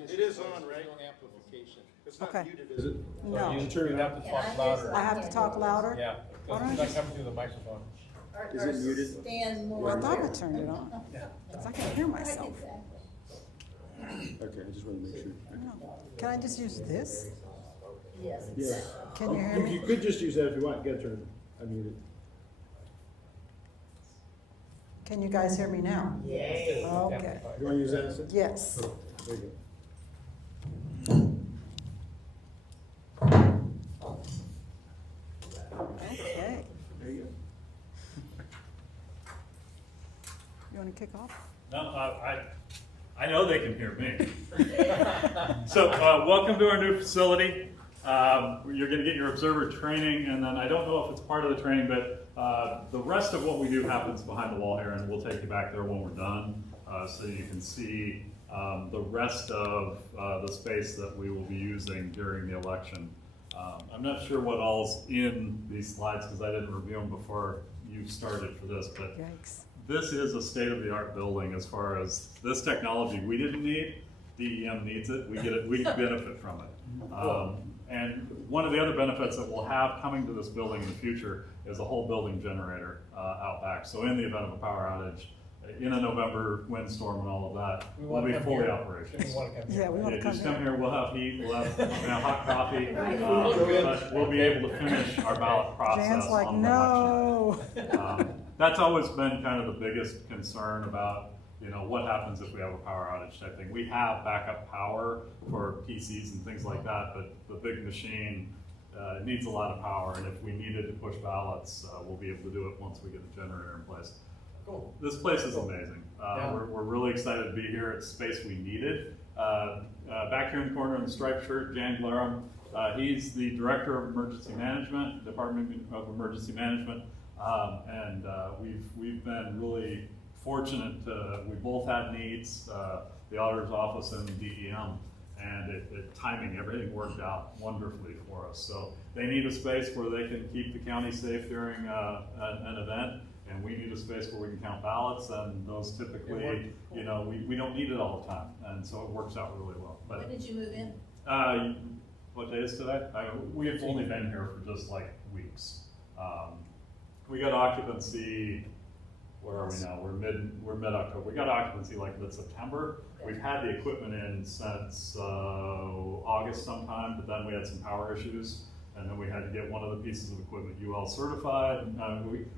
just. It is on, right? No amplification. It's not Okay. muted, is it? No. You turn it up to talk louder. I have to talk louder? Yeah, because it's not coming through the microphone. Is it muted? Stand more. Well, I thought I turned it on, Yeah. because I can hear myself. Okay, I just want to make sure. No. Can I just use this? Yes. Yeah. Can you hear You me? could just use that if you want, you gotta turn it unmuted. Can you guys hear me now? Yay. Okay, You wanna use that instead? yes. There you Okay. go. There you go. You want to kick off? No, I know they can hear me. So welcome to our new facility. You're going to get your observer training, and then I don't know if it's part of the training, but the rest of what we do happens behind the wall here, and we'll take you back there when we're done, so you can see the rest of the space that we will be using during the election. I'm not sure what all's in these slides because I didn't review them before you started for this, but Yikes. this is a state-of-the-art building as far as this technology we didn't need. DEM needs it. We get it. We benefit from it. And one of the other benefits that we'll have coming to this building in the future is a whole building generator out back. So in the event of a power outage, in a November windstorm and all of that, we'll be fully operational. We want to come here. Yeah, we want to come Just come here. here. We'll have heat. We'll have hot coffee. But we'll be able to finish our ballot process. Jan's like, on election no. day. That's always been kind of the biggest concern about, what happens if we have a power outage type thing. We have backup power for PCs and things like that, but the big machine needs a lot of power, and if we needed to push ballots, we'll be able to do it once we get the generator in place. Cool. This place is amazing. Yeah. We're really excited to be here. It's space we needed. Back here in the corner in the striped shirt, Jan Glarum. He's the Director of Emergency Management, Department of Emergency Management, and we've been really fortunate. We both had needs, the Auditor's Office and the DEM, and timing, everything worked out wonderfully for us. So they need a space where they can keep the county safe during an event, and we need a space where we can count ballots, and those typically, we don't need it all the time, and so it works out really well. But When did you move in? what day is today? We have only been here for just like weeks. We got occupancy. Where are we now? We're mid October. We got occupancy like mid-September. We've had the equipment in since August sometime, but then we had some power issues, and then we had to get one of the pieces of equipment UL certified.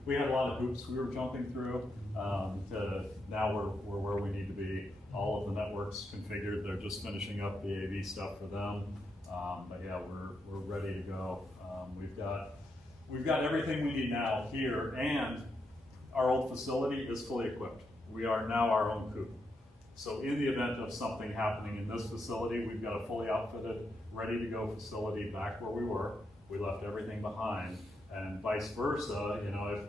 We had a lot of hoops we were jumping through. To now we're where we need to be. All of the networks configured. They're just finishing up the AV stuff for them. But yeah, we're ready to go. We've got everything we need now here, and our old facility is fully equipped. We are now our own coop. So in the event of something happening in this facility, we've got a fully outfitted, ready to go facility back where we were. We left everything behind, and vice versa.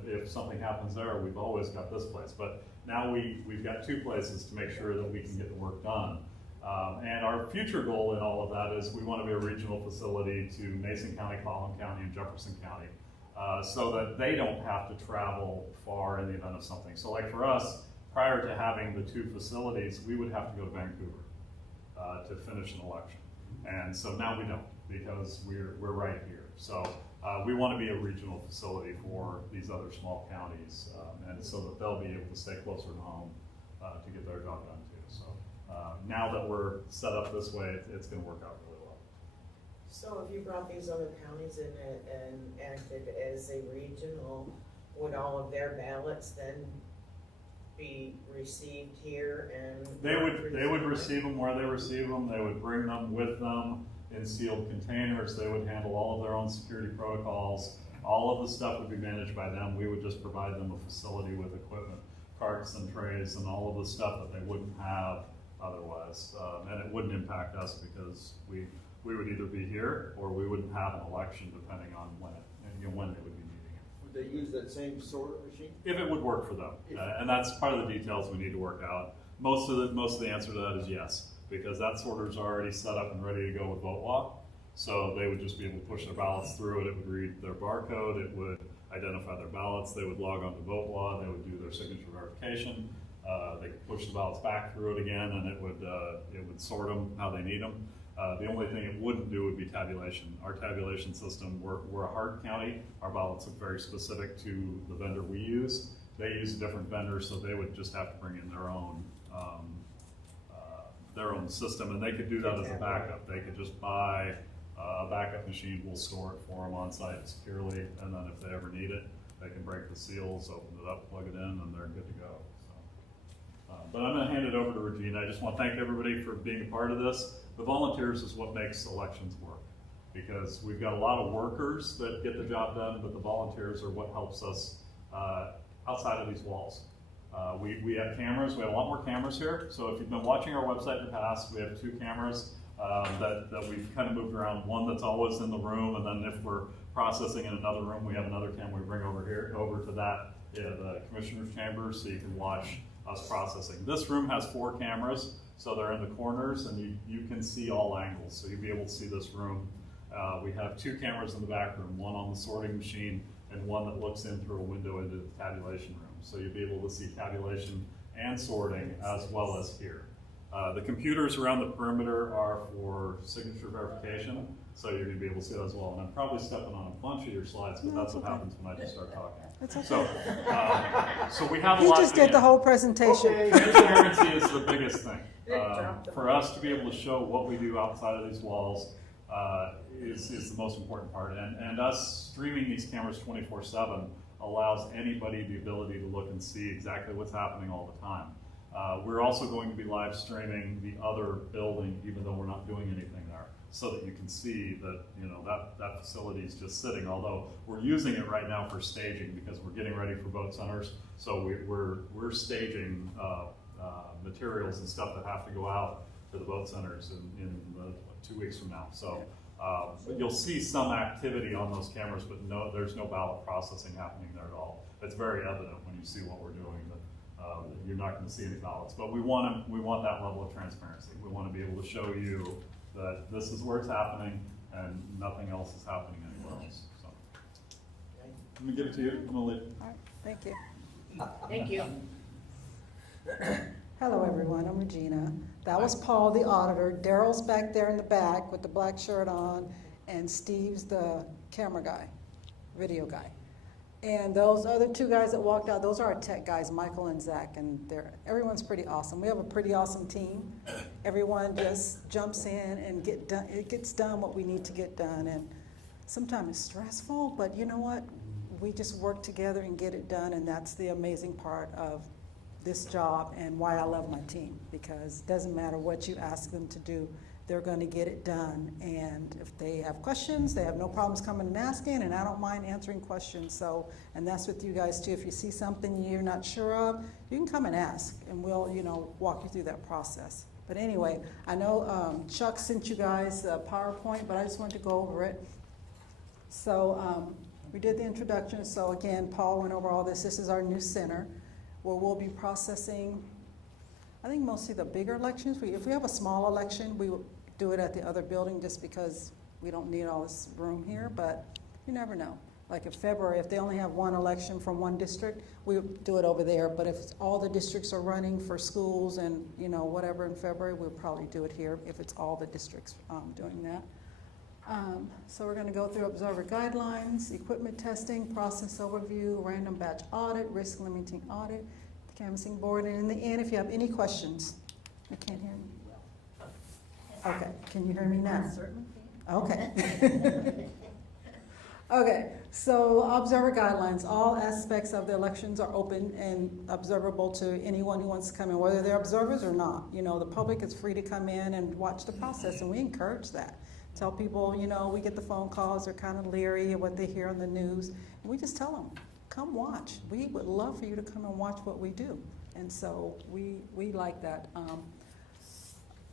If something happens there, we've always got this place. But now we've got two places to make sure that we can get the work done. And our future goal in all of that is we want to be a regional facility to Mason County, Collin County, and Jefferson County. So that they don't have to travel far in the event of something. So like for us, prior to having the two facilities, we would have to go to Vancouver to finish an election. And so now we don't, because we're right here. So we want to be a regional facility for these other small counties, and so that they'll be able to stay closer to home to get their job done too. So now that we're set up this way, it's going to work out really well. So if you brought these other counties in and acted as a regional, would all of their ballots then be received here and? They would receive them where they receive them. They would bring them with them in sealed containers. They would handle all of their own security protocols. All of the stuff would be managed by them. We would just provide them a facility with equipment, carts and trays and all of the stuff that they wouldn't have otherwise. And it wouldn't impact us because we would either be here or we wouldn't have an election depending on when they would be meeting it. Would they use that same sorter machine? If it would work for them, and that's part of the details we need to work out. Most of the answer to that is yes, because that sorter's already set up and ready to go with VoteWalk. So they would just be able to push their ballots through it. It would read their barcode. It would identify their ballots. They would log on to VoteWalk. They would do their signature verification. They could push the ballots back through it again, and it would sort them how they need them. The only thing it wouldn't do would be tabulation. Our tabulation system, we're a hard county. Our ballots are very specific to the vendor we use. They use a different vendor, so they would just have to bring in their own system, and they could do that as a backup. They could just buy a backup machine. We'll store it for them on site securely, and then if they ever need it, they can break the seals, open it up, plug it in, and they're good to go. So, but I'm going to hand it over to Regina. I just want to thank everybody for being a part of this. The volunteers is what makes elections work, because we've got a lot of workers that get the job done, but the volunteers are what helps us outside of these walls. We have cameras. We have a lot more cameras here. So if you've been watching our website in the past, we have 2 cameras that we've kind of moved around. One that's always in the room, and then if we're processing in another room, we have another camera we bring over here, over to that, the commissioner's chambers, so you can watch us processing. This room has 4 cameras, so they're in the corners, and you can see all angles, so you'll be able to see this room. We have 2 cameras in the back room, one on the sorting machine and one that looks in through a window into the tabulation room. So you'll be able to see tabulation and sorting as well as here. The computers around the perimeter are for signature verification, so you're going to be able to see that as well. And I'm probably stepping on a bunch of your slides, but that's what happens when I just start talking. It's okay. So we have a You lot. just did the whole presentation. Transparency is the biggest thing. For us to be able to show what we do outside of these walls is the most important part. And us streaming these cameras 24/7 allows anybody the ability to look and see exactly what's happening all the time. We're also going to be live streaming the other building, even though we're not doing anything there, so that you can see that that facility is just sitting. Although we're using it right now for staging because we're getting ready for vote centers, so we're staging materials and stuff that have to go out to the vote centers in 2 weeks from now. So you'll see some activity on those cameras, but there's no ballot processing happening there at all. It's very evident when you see what we're doing that you're not going to see any ballots. But we want that level of transparency. We want to be able to show you that this is where it's happening and nothing else is happening anywhere else. So let me give it to you. I'm going to leave. All right, thank you. Thank you. Hello, everyone. I'm Regina. That was Paul, the auditor. Daryl's back there in the back with the black shirt on, and Steve's the camera guy, video guy. And those other 2 guys that walked out, those are our tech guys, Michael and Zach, and everyone's pretty awesome. We have a pretty awesome team. Everyone just jumps in and it gets done what we need to get done. And sometimes it's stressful, but you know what? We just work together and get it done, and that's the amazing part of this job and why I love my team, because it doesn't matter what you ask them to do, they're going to get it done. And if they have questions, they have no problems coming and asking, and I don't mind answering questions. So, and that's with you guys too. If you see something you're not sure of, you can come and ask, and we'll walk you through that process. But anyway, I know Chuck sent you guys a PowerPoint, but I just wanted to go over it. So we did the introduction. So again, Paul went over all this. This is our new center, where we'll be processing, I think mostly the bigger elections. If we have a small election, we will do it at the other building just because we don't need all this room here, but you never know. Like in February, if they only have 1 election from 1 district, we do it over there. But if all the districts are running for schools and whatever in February, we'll probably do it here if it's all the districts doing that. So we're going to go through observer guidelines, equipment testing, process overview, random batch audit, risk limiting audit, canvassing board, and in the end, if you have any questions. You can't hear me? Okay, can you hear me now? Certainly. Okay. Okay, so observer guidelines. All aspects of the elections are open and observable to anyone who wants to come in, whether they're observers or not. The public is free to come in and watch the process, and we encourage that. Tell people, we get the phone calls, they're kind of leery of what they hear on the news, and we just tell them, come watch. We would love for you to come and watch what we do. And so we like that.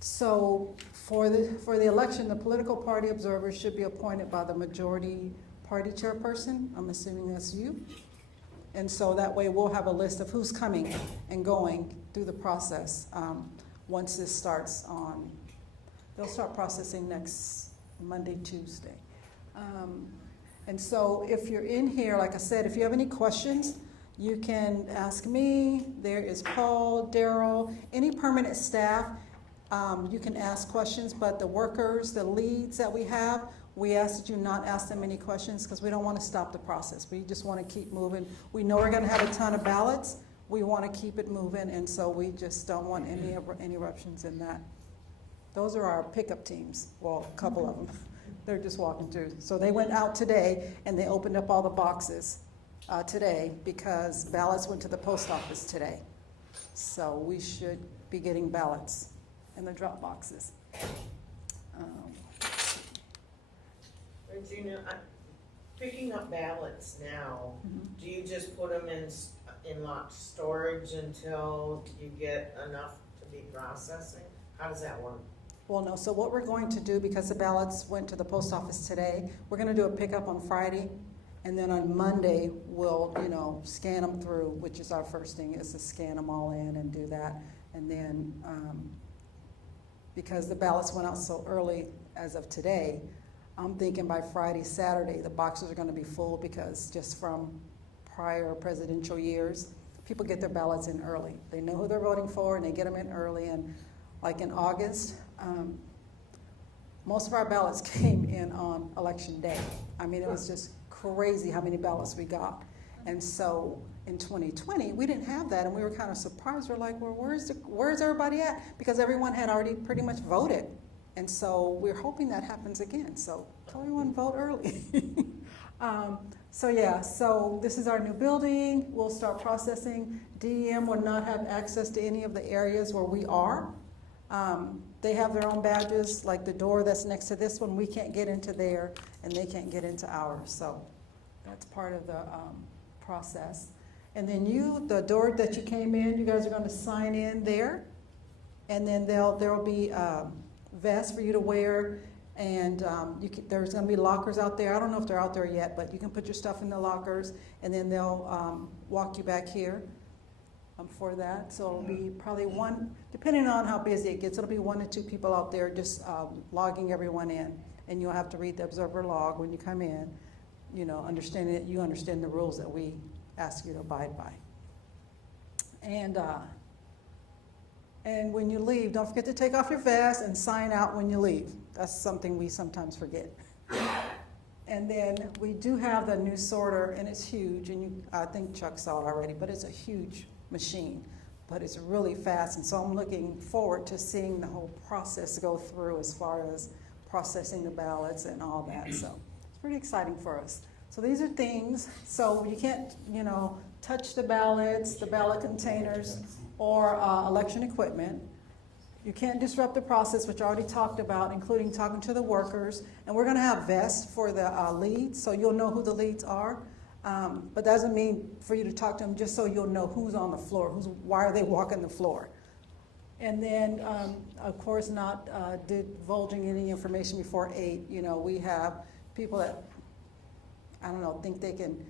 So for the election, the political party observers should be appointed by the majority party chairperson. I'm assuming that's you. And so that way we'll have a list of who's coming and going through the process once this starts on. They'll start processing next Monday, Tuesday. And so if you're in here, like I said, if you have any questions, You can ask me, there is Paul, Daryl, any permanent staff. You can ask questions, but the workers, the leads that we have, we ask that you not ask them any questions because we don't want to stop the process. We just want to keep moving. We know we're going to have a ton of ballots. We want to keep it moving, and so we just don't want any eruptions in that. Those are our pickup teams, well, a couple of them. They're just walking through. So they went out today, and they opened up all the boxes today because ballots went to the post office today. So we should be getting ballots in the drop boxes. Regina, picking up ballots now, do you just put them in locked storage until you get enough to be processing? How does that work? Well, no, so what we're going to do, because the ballots went to the post office today, we're gonna do a pickup on Friday, and then on Monday, we'll, scan them through, which is our first thing, is to scan them all in and do that. And then, because the ballots went out so early as of today, I'm thinking by Friday, Saturday, the boxes are gonna be full because just from prior presidential years, people get their ballots in early. They know who they're voting for and they get them in early. And like in August, most of our ballots came in on election day. I mean, it was just crazy how many ballots we got. And so in 2020, we didn't have that, and we were kind of surprised. We're like, well, where's everybody at? Because everyone had already pretty much voted. And so we're hoping that happens again. So tell everyone vote early. So this is our new building. We'll start processing. DEM will not have access to any of the areas where we are. They have their own badges, like the door that's next to this one. We can't get into there, and they can't get into ours. So that's part of the process. And then the door that you came in, you guys are going to sign in there, and then there will be vests for you to wear, and there's going to be lockers out there. I don't know if they're out there yet, but you can put your stuff in the lockers, and then they'll walk you back here for that. So it'll be probably one, depending on how busy it gets, it'll be 1 to 2 people out there just logging everyone in, and you'll have to read the observer log when you come in, understanding that you understand the rules that we ask you to abide by. And when you leave, don't forget to take off your vest and sign out when you leave. That's something we sometimes forget. And then we do have the new sorter, and it's huge, and I think Chuck saw it already, but it's a huge machine, but it's really fast, and so I'm looking forward to seeing the whole process go through as far as processing the ballots and all that. So it's pretty exciting for us. So these are things, so you can't, touch the ballots, the ballot containers, or election equipment. You can't disrupt the process, which I already talked about, including talking to the workers. And we're gonna have vests for the leads, so you'll know who the leads are. But that doesn't mean for you to talk to them, just so you'll know who's on the floor, why are they walking the floor. And then, of course, not divulging any information before 8. We have people that, think they can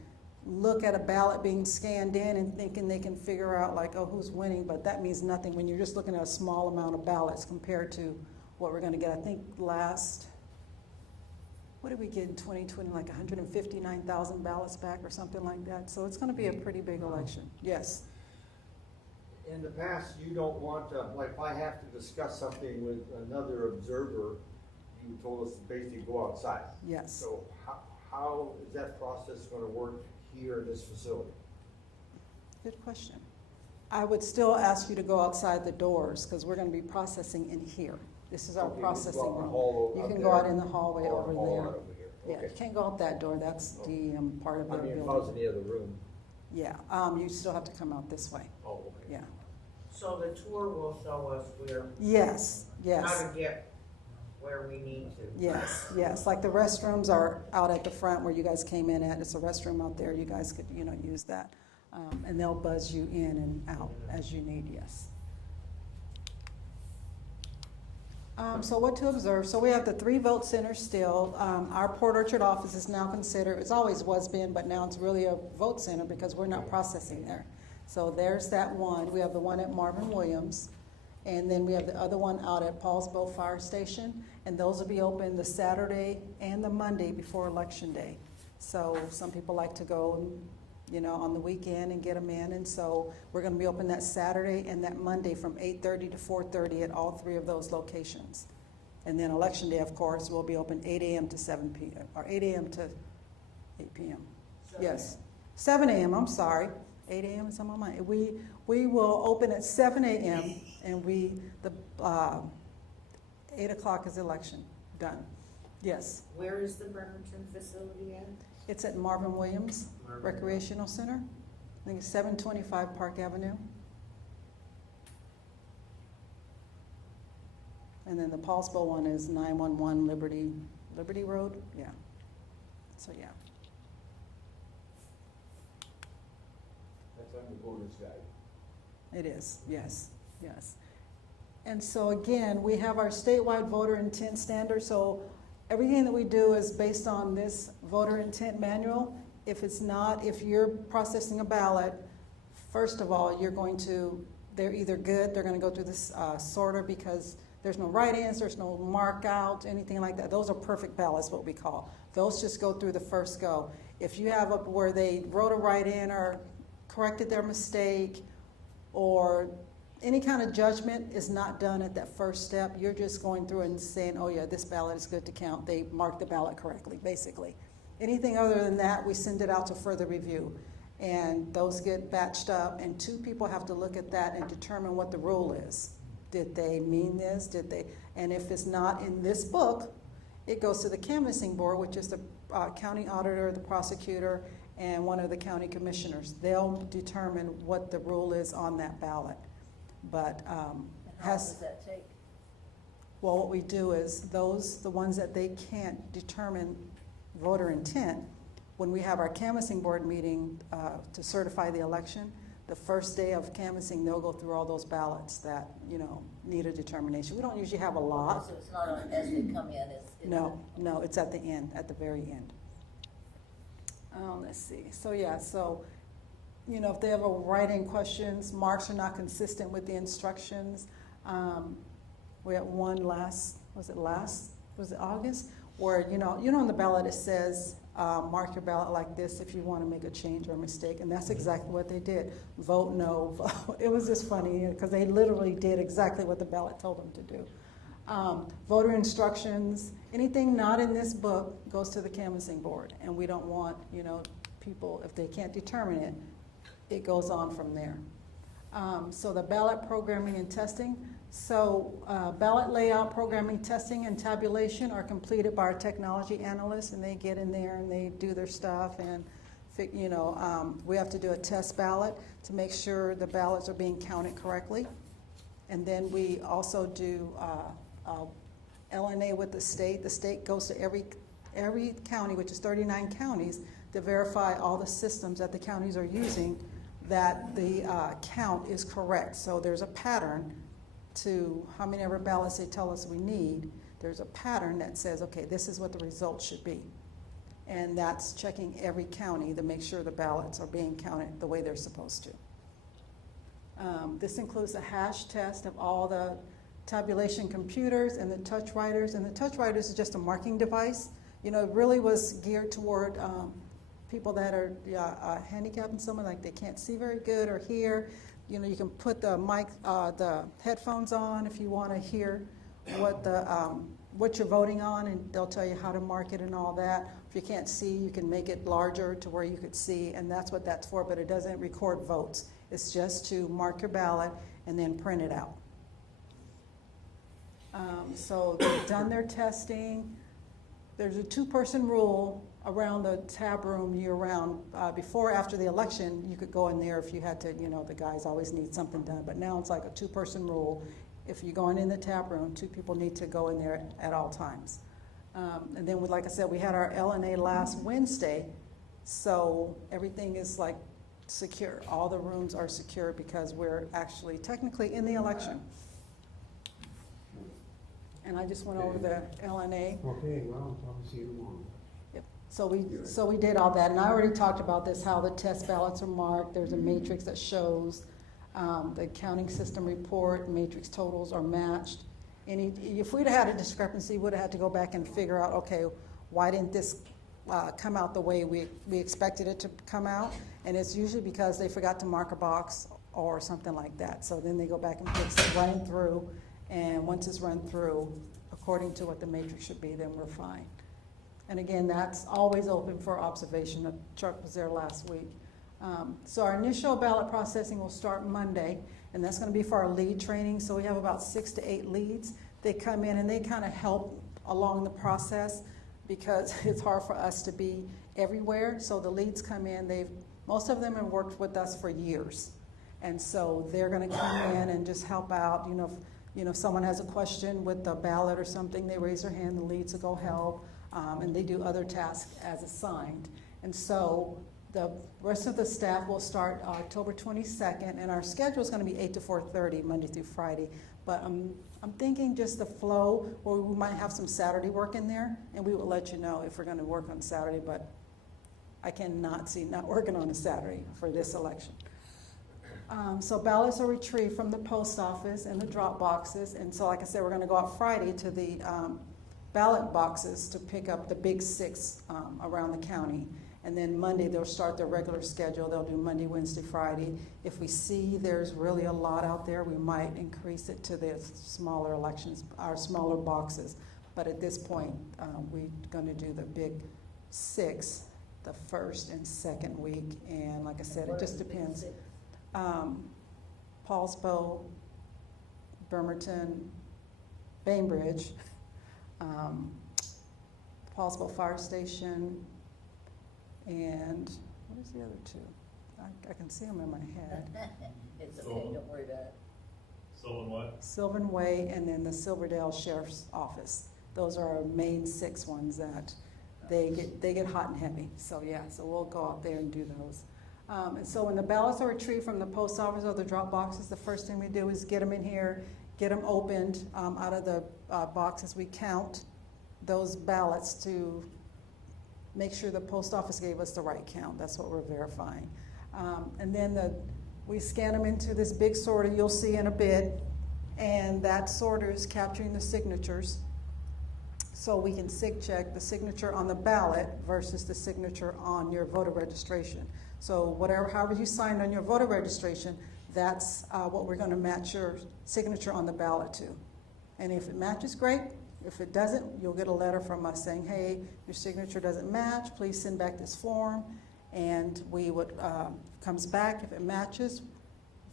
look at a ballot being scanned in and thinking they can figure out who's winning, but that means nothing when you're just looking at a small amount of ballots compared to what we're gonna get. I think what did we get in 2020, 159,000 ballots back or something like that. So it's gonna be a pretty big election. Yes. In the past, you don't want to, if I have to discuss something with another observer, you told us to basically go outside. Yes. So how is that process going to work here in this facility? Good question. I would still ask you to go outside the doors because we're going to be processing in here. This is our Okay, processing room. You can there, go out in the hallway or over hall there. out over here. Yeah, Okay. you can't go out that door. That's the part of our If I building. was in the other room. Yeah, you still have to come out this way. Oh, okay. Yeah. So the tour will show us Yes, how yes, to get where we need to. yes. Like the restrooms are out at the front where you guys came in at. It's a restroom out there. You guys could, use that. And they'll buzz you in and out as you need, yes. So what to observe? So we have the 3 vote centers still. Our Port Orchard office is now considered, it's always was been, but now it's really a vote center because we're not processing there. So there's that one. We have the one at Marvin Williams. And then we have the other one out at Paulsville Fire Station. And those will be open the Saturday and the Monday before Election Day. So some people like to go and, on the weekend and get them in. And so we're gonna be open that Saturday and that Monday from 8:30 to 4:30 at all 3 of those locations. And then Election Day, of course, will be open 8 a.m. to 7 p.m., or 8 a.m. to 8 p.m. Yes, 7 a.m., I'm sorry. 8 a.m. is on my mind. We will open at 7 a.m. and 8 o'clock is election, done. Yes, Where is the Bremerton facility at? it's at Marvin Williams Recreational Center. I think it's 725 Park Avenue. And then the Paulsbo one is 911 Liberty Road, yeah. So, yeah. That's on the voter's guide. It is, yes, yes. And so again, we have our statewide voter intent standard, so everything that we do is based on this voter intent manual. If you're processing a ballot, first of all, they're either good, they're gonna go through this sorter because there's no write-ins, there's no mark out, anything like that. Those are perfect ballots, what we call. Those just go through the first go. If you have up where they wrote a write-in or corrected their mistake, or any kind of judgment is not done at that first step. You're just going through and saying, oh yeah, this ballot is good to count. They marked the ballot correctly, basically. Anything other than that, we send it out to further review. And those get batched up, and 2 people have to look at that and determine what the rule is. Did they mean this? And if it's not in this book, it goes to the canvassing board, which is the county auditor, the prosecutor, and one of the county commissioners. They'll determine what the rule is on that ballot. But And how long does that take? well, what we do is the ones that they can't determine voter intent, when we have our canvassing board meeting to certify the election, the first day of canvassing, they'll go through all those ballots that, need a determination. We don't usually have a lot. So it's not as they come in, No, it's at the end, at the very end. Let's see. So, yeah, if they have a write-in questions, marks are not consistent with the instructions. We had one was it August? Where, on the ballot it says, mark your ballot like this if you want to make a change or a mistake. And that's exactly what they did. Vote no, vote. It was just funny because they literally did exactly what the ballot told them to do. Voter instructions, anything not in this book goes to the canvassing board. And we don't want, people, if they can't determine it, it goes on from there. So the ballot programming and testing. So ballot layout, programming, testing, and tabulation are completed by our technology analysts, and they get in there and they do their stuff. And we have to do a test ballot to make sure the ballots are being counted correctly. And then we also do LNA with the state. The state goes to every county, which is 39 counties, to verify all the systems that the counties are using, that the count is correct. So there's a pattern to how many ever ballots they tell us we need. There's a pattern that says, okay, this is what the results should be. And that's checking every county to make sure the ballots are being counted the way they're supposed to. This includes a hash test of all the tabulation computers and the touch writers. And the touch writers is just a marking device. It really was geared toward people that are handicapped in some way, like they can't see very good or hear. You can put the the headphones on if you want to hear what you're voting on, and they'll tell you how to mark it and all that. If you can't see, you can make it larger to where you could see, and that's what that's for, but it doesn't record votes. It's just to mark your ballot and then print it out. So they've done their testing. There's a 2-person rule around the tab room year-round. Before, after the election, you could go in there if you had to, the guys always need something done. But now it's like a 2-person rule. If you're going in the tab room, 2 people need to go in there at all times. And then, like I said, we had our LNA last Wednesday, so everything is like secure. All the rooms are secure because we're actually technically in the election. And I just went over the LNA. Okay, well, I'll see you tomorrow. Yep. So we did all that, and I already talked about this, how the test ballots are marked. There's a matrix that shows the counting system report, matrix totals are matched. And if we'd had a discrepancy, we'd have had to go back and figure out, okay, why didn't this come out the way we expected it to come out, and it's usually because they forgot to mark a box or something like that. So then they go back and fix it, run it through, and once it's run through, according to what the matrix should be, then we're fine. And again, that's always open for observation. The truck was there last week. So our initial ballot processing will start Monday, and that's going to be for our lead training. So we have about 6 to 8 leads. They come in and they kind of help along the process because it's hard for us to be everywhere. So the leads come in. Most of them have worked with us for years, and so they're going to come in and just help out. If someone has a question with the ballot or something, they raise their hand. The leads will go help. And they do other tasks as assigned. And so the rest of the staff will start October 22nd, and our schedule is going to be 8 to 4:30, Monday through Friday. But I'm thinking just the flow, or we might have some Saturday work in there, and we will let you know if we're going to work on Saturday, but I cannot see not working on a Saturday for this election. So ballots are retrieved from the post office and the drop boxes, and so like I said, we're going to go out Friday to the ballot boxes to pick up the big 6 around the county. And then Monday, they'll start their regular schedule. They'll do Monday, Wednesday, Friday. If we see there's really a lot out there, we might increase it to the smaller elections, our smaller boxes. But at this point, we're going to do the big 6 the first and second week. And like I said, it just depends. Paulsbo, Bremerton, Bainbridge, Paulsbo Fire Station, and what is the other 2? I can see them in my head. It's okay, don't worry about it. Sylvan what? Sylvan Way, and then the Silverdale Sheriff's Office. Those are our main 6 ones that they get hot and heavy. So yeah, so we'll go out there and do those. And so when the ballots are retrieved from the post office or the drop boxes, the first thing we do is get them in here, get them opened out of the boxes. We count those ballots to make sure the post office gave us the right count. That's what we're verifying. And then we scan them into this big sorter you'll see in a bit, and that sorter is capturing the signatures so we can sig check the signature on the ballot versus the signature on your voter registration. So however you signed on your voter registration, that's what we're going to match your signature on the ballot to. And if it matches, great. If it doesn't, you'll get a letter from us saying, hey, your signature doesn't match, please send back this form. And we would, comes back, if it matches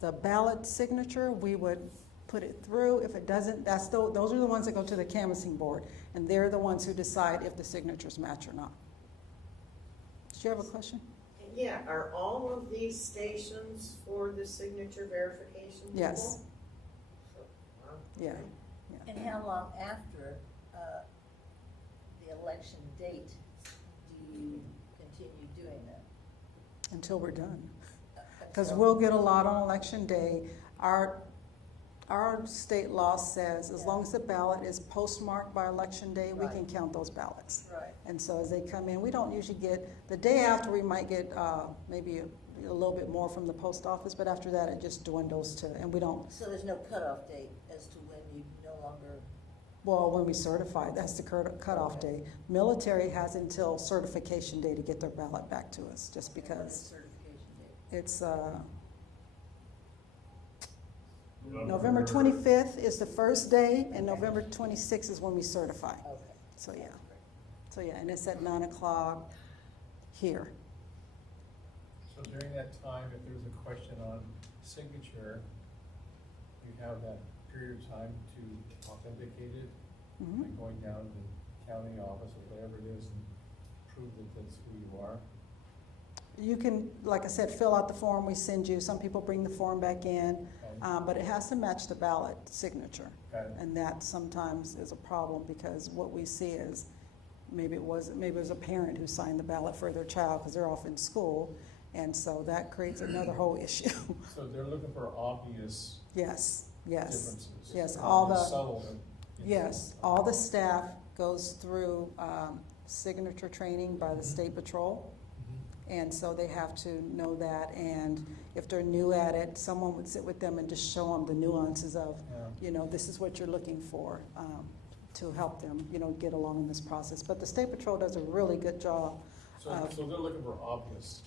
the ballot signature, we would put it through. If it doesn't, those are the ones that go to the canvassing board, and they're the ones who decide if the signatures match or not. Did you have a question? Yeah, are all of these stations for the signature verification people? Yes. So, wow. Yeah. And how long after the election date do you continue doing that? Until we're done. Because we'll get a lot on election day. Our state law says as long as the ballot is postmarked by election day, we can count those ballots. Right. And so as they come in, we don't usually get, the day after we might get maybe a little bit more from the post office, but after that it just dwindles to, and we don't. So there's no cutoff date as to when you no longer. Well, when we certify, that's the cutoff date. Military has until certification day to get their ballot back to us, just When is because certification date? it's November 25th is the first day, and November 26th is when we certify. Okay. So yeah, and it's at 9 o'clock here. So during that time, if there's a question on signature, you have that period of time to authenticate it, Mhm. by going down to the county office or whatever it is and prove that that's who you are. You can, like I said, fill out the form we send you. Some people bring the form back in, Okay. but it has to match the ballot signature. Got it. And that sometimes is a problem because what we see is maybe it was a parent who signed the ballot for their child because they're off in school, and so that creates another whole issue. So they're looking for obvious Yes, differences. yes, Not all just the- subtle, but, yes. All the staff goes through signature training by the State Patrol. Mhm. And so they have to know that, and if they're new at it, someone would sit with them and just show them the nuances of, Yeah. this is what you're looking for. to help them, get along in this process. But the State Patrol does a really good job. So they're looking for obvious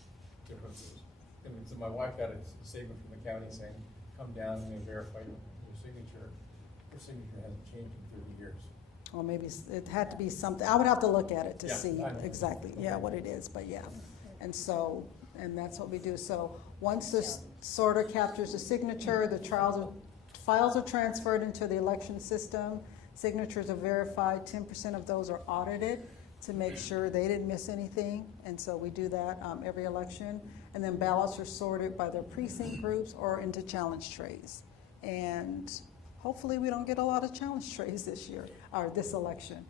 differences. And so my wife got a statement from the county saying, come down and verify your signature. Your signature hasn't changed in 30 years. Or maybe it had to be something, I would have to look at it to Yeah, see I know. exactly, what it is, but yeah. And so, and that's what we do. So once the sorter captures the signature, files are transferred into the election system, signatures are verified, 10% of those are audited to make sure they didn't miss anything. And so we do that every election. And then ballots are sorted by their precinct groups or into challenge trays. And hopefully we don't get a lot of challenge trays this year, or this election.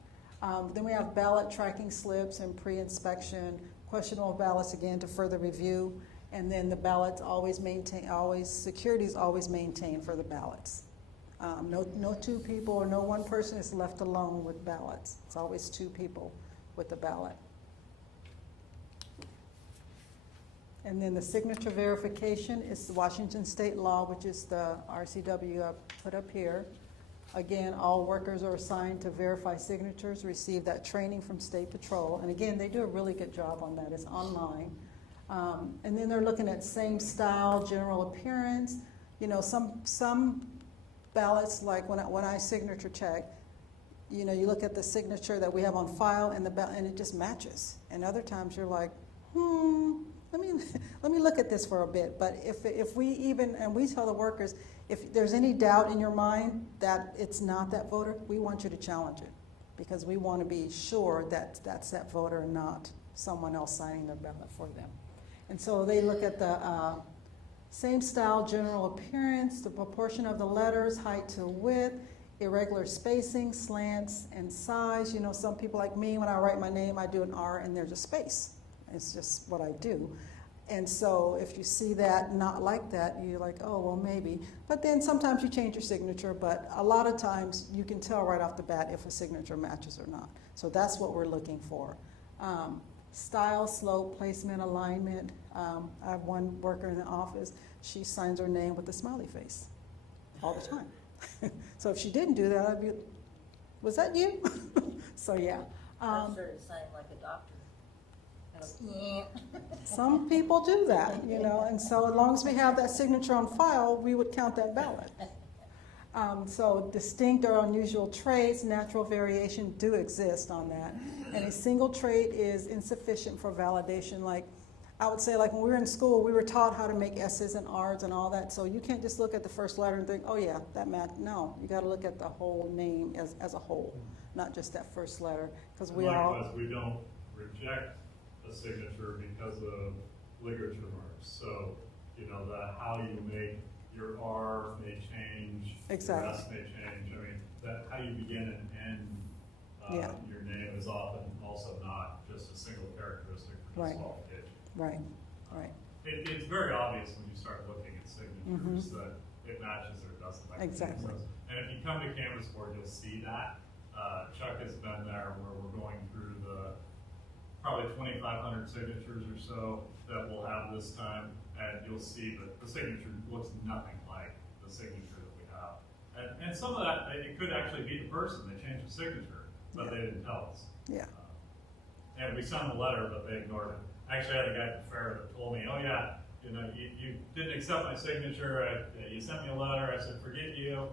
Then we have ballot tracking slips and pre-inspection, questionable ballots again to further review. And then the ballots security is always maintained for the ballots. No two people or no one person is left alone with ballots. It's always two people with the ballot. And then the signature verification is the Washington state law, which is the RCW I put up here. Again, all workers are assigned to verify signatures, receive that training from State Patrol. And again, they do a really good job on that. It's online. And then they're looking at same style, general appearance. Some ballots, like when I signature check, you look at the signature that we have on file and and it just matches. And other times you're like, let me look at this for a bit. But if we tell the workers, if there's any doubt in your mind that it's not that voter, we want you to challenge it, because we want to be sure that that's that voter and not someone else signing their ballot for them. And so they look at the same style, general appearance, the proportion of the letters, height to width, irregular spacing, slants, and size. Some people like me, when I write my name, I do an R and there's a space. It's just what I do. And so if you see that not like that, you're like, oh, well, maybe. But then sometimes you change your signature, but a lot of times you can tell right off the bat if a signature matches or not. So that's what we're looking for. Style, slope, placement, alignment. I have one worker in the office, she signs her name with a smiley face all the time. So if she didn't do that, I'd be, was that you? So yeah. I started signing like a doctor. Some people do that, and so as long as we have that signature on file, we would count that ballot. So distinct or unusual traits, natural variation do exist on that. And a single trait is insufficient for validation. Like, I would say, like when we were in school, we were taught how to make S's and R's and all that. So you can't just look at the first letter and think, oh yeah, that match. No, you got to look at the whole name as a whole, not just that first letter. Because we don't reject a signature because of ligature marks. So, how you make your R may change, exactly. your S may change. I mean, that how you begin and end your name is often also not just a single characteristic for disqualification. Right. It's very obvious when you start looking at signatures that it matches or doesn't. Exactly. And if you come to Canvas Board, you'll see that. Chuck has been there where we're going through the probably 2,500 signatures or so that we'll have this time, and you'll see that the signature looks nothing like the signature that we have. And some of that, it could actually be the person. They changed the signature, but they didn't tell us. Yeah. And we sent them a letter, but they ignored it. I actually had a guy at the fair that told me, oh yeah, you didn't accept my signature, you sent me a letter, I said, forget you.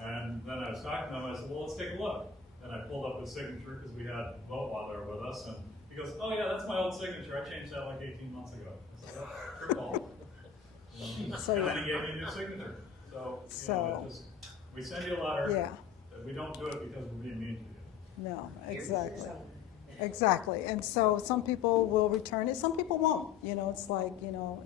And then I was talking to him, I said, well, let's take a look. And I pulled up his signature because we had Vote while they were with us, and he goes, oh yeah, that's my old signature, I changed that like 18 months ago. I said, oh, your fault. And then he gave me a new signature. So we send you a letter, and we don't do it because we're being mean to you. No, exactly. Exactly. And so some people will return it, some people won't. It's like,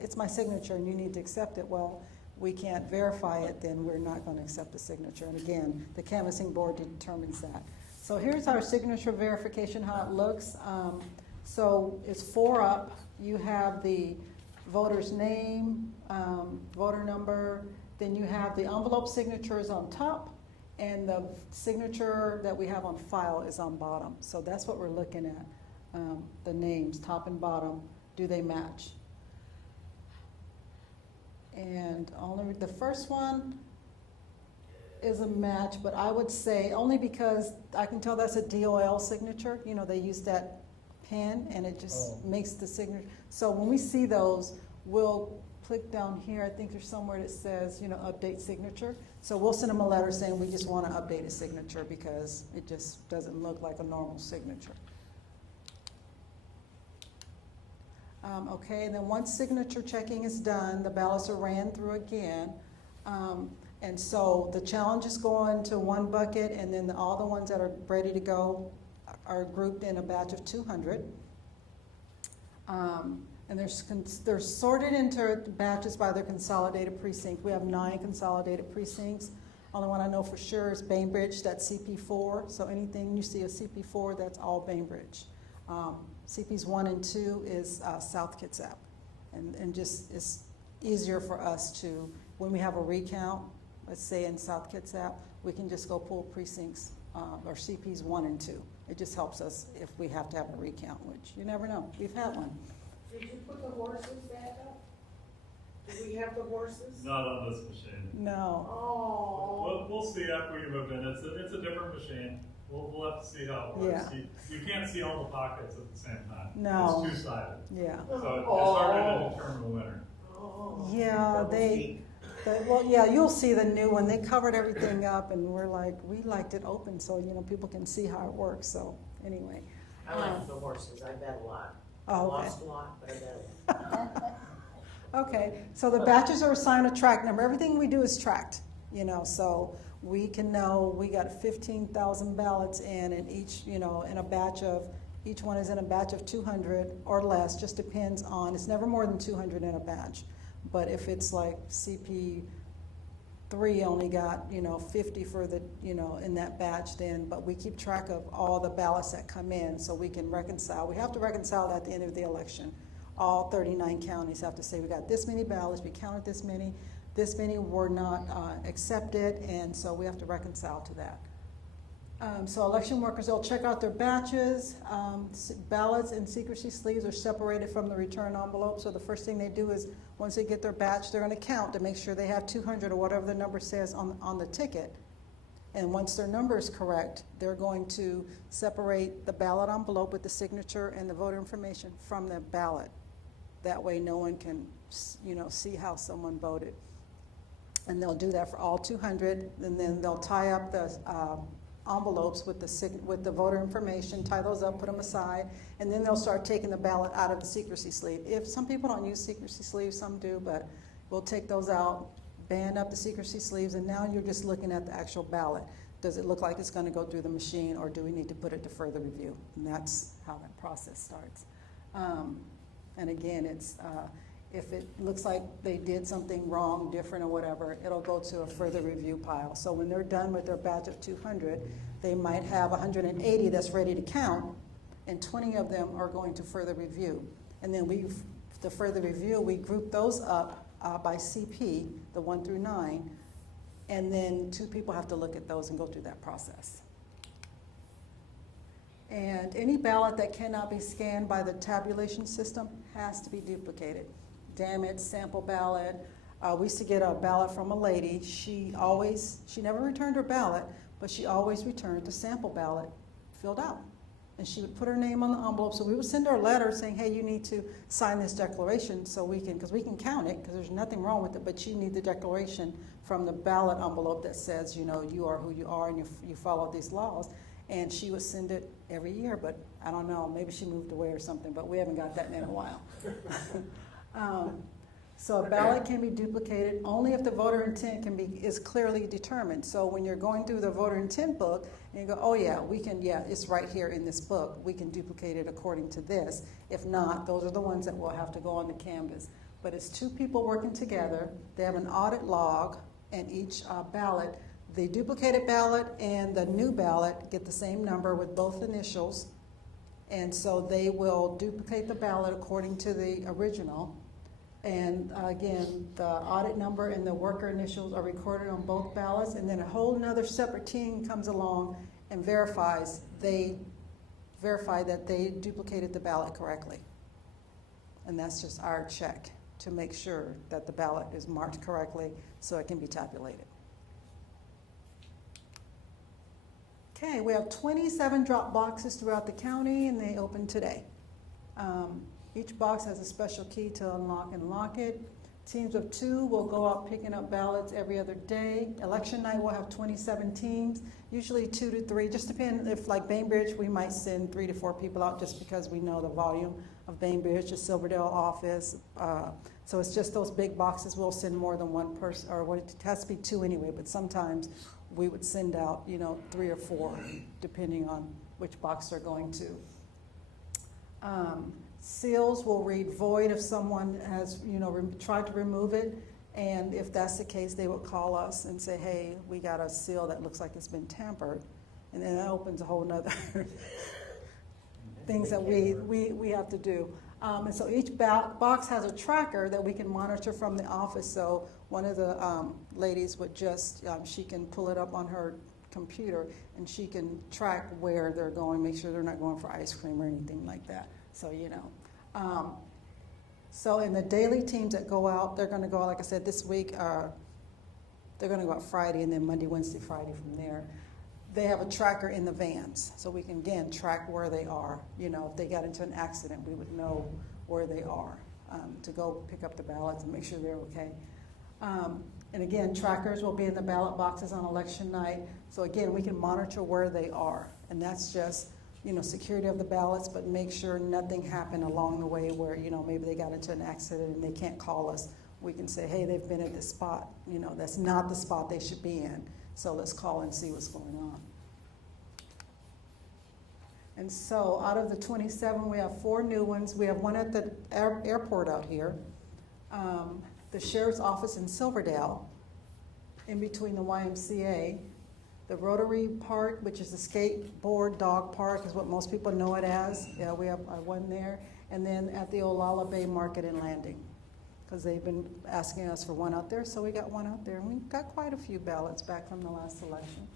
it's my signature and you need to accept it. Well, we can't verify it, then we're not going to accept the signature. And again, the canvassing board determines that. So here's our signature verification, how it looks. So it's 4 up. You have the voter's name, voter number, then you have the envelope signatures on top, and the signature that we have on file is on bottom. So that's what we're looking at, the names, top and bottom, do they match? And only the first one, is a match, but I would say only because I can tell that's a DOL signature. You know, they use that pen and it just makes the signature. So when we see those, we'll click down here. I think there's somewhere that says, you know, update signature. So we'll send them a letter saying we just want to update a signature because it just doesn't look like a normal signature. Okay, and then once signature checking is done, the ballots are ran through again. And so the challenges go into one bucket, and then all the ones that are ready to go are grouped in a batch of 200. And they're sorted into batches by their consolidated precinct. We have 9 consolidated precincts. Only one I know for sure is Bainbridge, that's CP4. So anything you see a CP4, that's all Bainbridge. CPs 1 and 2 is South Kitsap. And just it's easier for us to, when we have a recount, let's say in South Kitsap, we can just go pull precincts or CPs 1 and 2. It just helps us if we have to have a recount, which you never know. We've had one. Did you put the horses back up? Do we have the horses? Not on this machine. No. Oh. We'll see after you move in. It's a different machine. We'll have to see how it works. Yeah. You can't see all the pockets at the same time. No. It's two-sided. Yeah. So it's hard to determine the winner. Oh. Yeah, well, yeah, you'll see the new one. They covered everything up, and we're like, we liked it open so, you know, people can see how it works. So anyway. I like the horses, I bet a lot. Oh, okay. Lost a lot, but I bet a lot. Okay, so the batches are assigned a track number. Everything we do is tracked, you know, so we can know we got 15,000 ballots in, and each, you know, in a batch of, each one is in a batch of 200 or less, just depends on, it's never more than 200 in a batch. But if it's like CP3 only got, you know, 50 for the, you know, in that batch then, but we keep track of all the ballots that come in so we can reconcile. We have to reconcile at the end of the election. All 39 counties have to say we got this many ballots, we counted this many were not accepted, and so we have to reconcile to that. So election workers, they'll check out their batches. Ballots and secrecy sleeves are separated from the return envelope. So the first thing they do is once they get their batch, they're going to count to make sure they have 200 or whatever the number says on the ticket. And once their number is correct, they're going to separate the ballot envelope with the signature and the voter information from the ballot. That way no one can, you know, see how someone voted. And they'll do that for all 200, and then they'll tie up the envelopes with the voter information, tie those up, put them aside, and then they'll start taking the ballot out of the secrecy sleeve. If some people don't use secrecy sleeves, some do, but we'll take those out, band up the secrecy sleeves, and now you're just looking at the actual ballot. Does it look like it's going to go through the machine, or do we need to put it to further review? And that's how that process starts. And again, it's if it looks like they did something wrong, different or whatever, it'll go to a further review pile. So when they're done with their batch of 200, they might have 180 that's ready to count, and 20 of them are going to further review. And then the further review, we group those up by CP, the 1 through 9, and then 2 people have to look at those and go through that process. And any ballot that cannot be scanned by the tabulation system has to be duplicated. Damaged sample ballot. We used to get a ballot from a lady. She never returned her ballot, but she always returned the sample ballot filled out. And she would put her name on the envelope. So we would send her a letter saying, hey, you need to sign this declaration so we can, because we can count it, because there's nothing wrong with it, but you need the declaration from the ballot envelope that says, you know, you are who you are and you follow these laws. And she would send it every year, but I don't know, maybe she moved away or something, but we haven't got that in a while. So a ballot can be duplicated only if the voter intent is clearly determined. So when you're going through the voter intent book and you go, oh yeah, it's right here in this book. We can duplicate it according to this. If not, those are the ones that will have to go on the canvas. But it's 2 people working together. They have an audit log, and each ballot, the duplicated ballot and the new ballot get the same number with both initials. And so they will duplicate the ballot according to the original. And again, the audit number and the worker initials are recorded on both ballots, and then a whole nother separate team comes along and verifies that they duplicated the ballot correctly. And that's just our check to make sure that the ballot is marked correctly so it can be tabulated. Okay, we have 27 drop boxes throughout the county, and they open today. Each box has a special key to unlock and lock it. Teams of 2 will go out picking up ballots every other day. Election night, we'll have 27 teams, usually 2 to 3, just depending if, like Bainbridge, we might send 3 to 4 people out just because we know the volume of Bainbridge, the Silverdale office. So it's just those big boxes. We'll send more than one person, or it has to be 2 anyway, but sometimes we would send out, 3 or 4, depending on which box they're going to. Seals will read void if someone has, tried to remove it. And if that's the case, they would call us and say, hey, we got a seal that looks like it's been tampered. And then that opens a whole nother things that we have to do. And so each box has a tracker that we can monitor from the office. So one of the ladies would just, she can pull it up on her computer and she can track where they're going, make sure they're not going for ice cream or anything like that. So, so in the daily teams that go out, they're going to go out, like I said, this week, they're going to go out Friday and then Monday, Wednesday, Friday from there. They have a tracker in the vans, so we can, again, track where they are. If they got into an accident, we would know where they are to go pick up the ballots and make sure they're okay. And again, trackers will be in the ballot boxes on election night. So again, we can monitor where they are. And that's just, security of the ballots, but make sure nothing happened along the way where, maybe they got into an accident and they can't call us. We can say, hey, they've been at this spot. That's not the spot they should be in. So let's call and see what's going on. And so out of the 27, we have 4 new ones. We have one at the airport out here, the sheriff's office in Silverdale, in between the YMCA, the Rotary Park, which is the skateboard dog park, is what most people know it as. Yeah, we have one there. And then at the Olalla Bay Market and Landing, because they've been asking us for one out there, so we got one out there. And we got quite a few ballots back from the last election.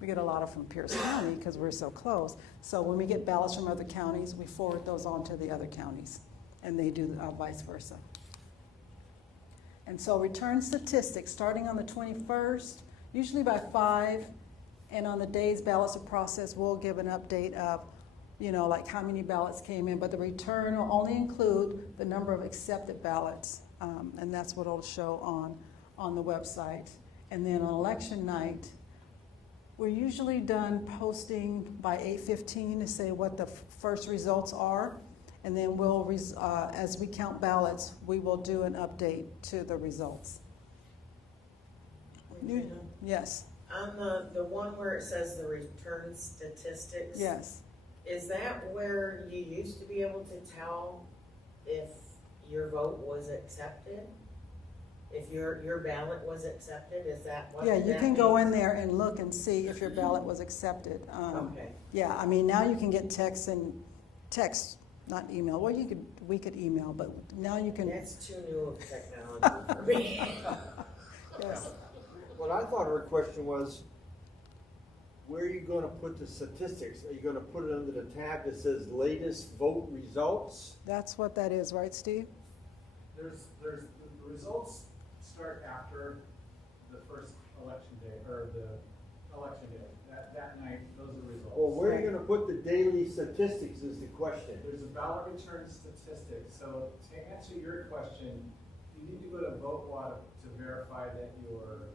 We get a lot of from Pierce County because we're so close. So when we get ballots from other counties, we forward those on to the other counties, and they do vice versa. And so return statistics, starting on the 21st, usually by 5, and on the days ballots are processed, we'll give an update of, like how many ballots came in, but the return will only include the number of accepted ballots, and that's what it'll show on the website. And then on election night, we're usually done posting by 8:15 to say what the first results are, and then we'll, as we count ballots, we will do an update to the results. Regina, Yes. on the one where it says the return statistics. Yes. Is that where you used to be able to tell if your vote was accepted? If your ballot was accepted, is that what Yeah, that you can go means? in there and look and see if your ballot was accepted. Okay. Yeah, I mean, now you can get text, not email. Well, we could email, but now you can. That's too new of technology for me. Yes. What I thought her question was, where are you gonna put the statistics? Are you gonna put it under the tab that says latest vote results? That's what that is, right, Steve? There's the results start after the first election day, or the election day. That night, those are the results. Well, where are you gonna put the daily statistics is the question. There's a ballot return statistic. So to answer your question, you need to go to VoteWa to verify that your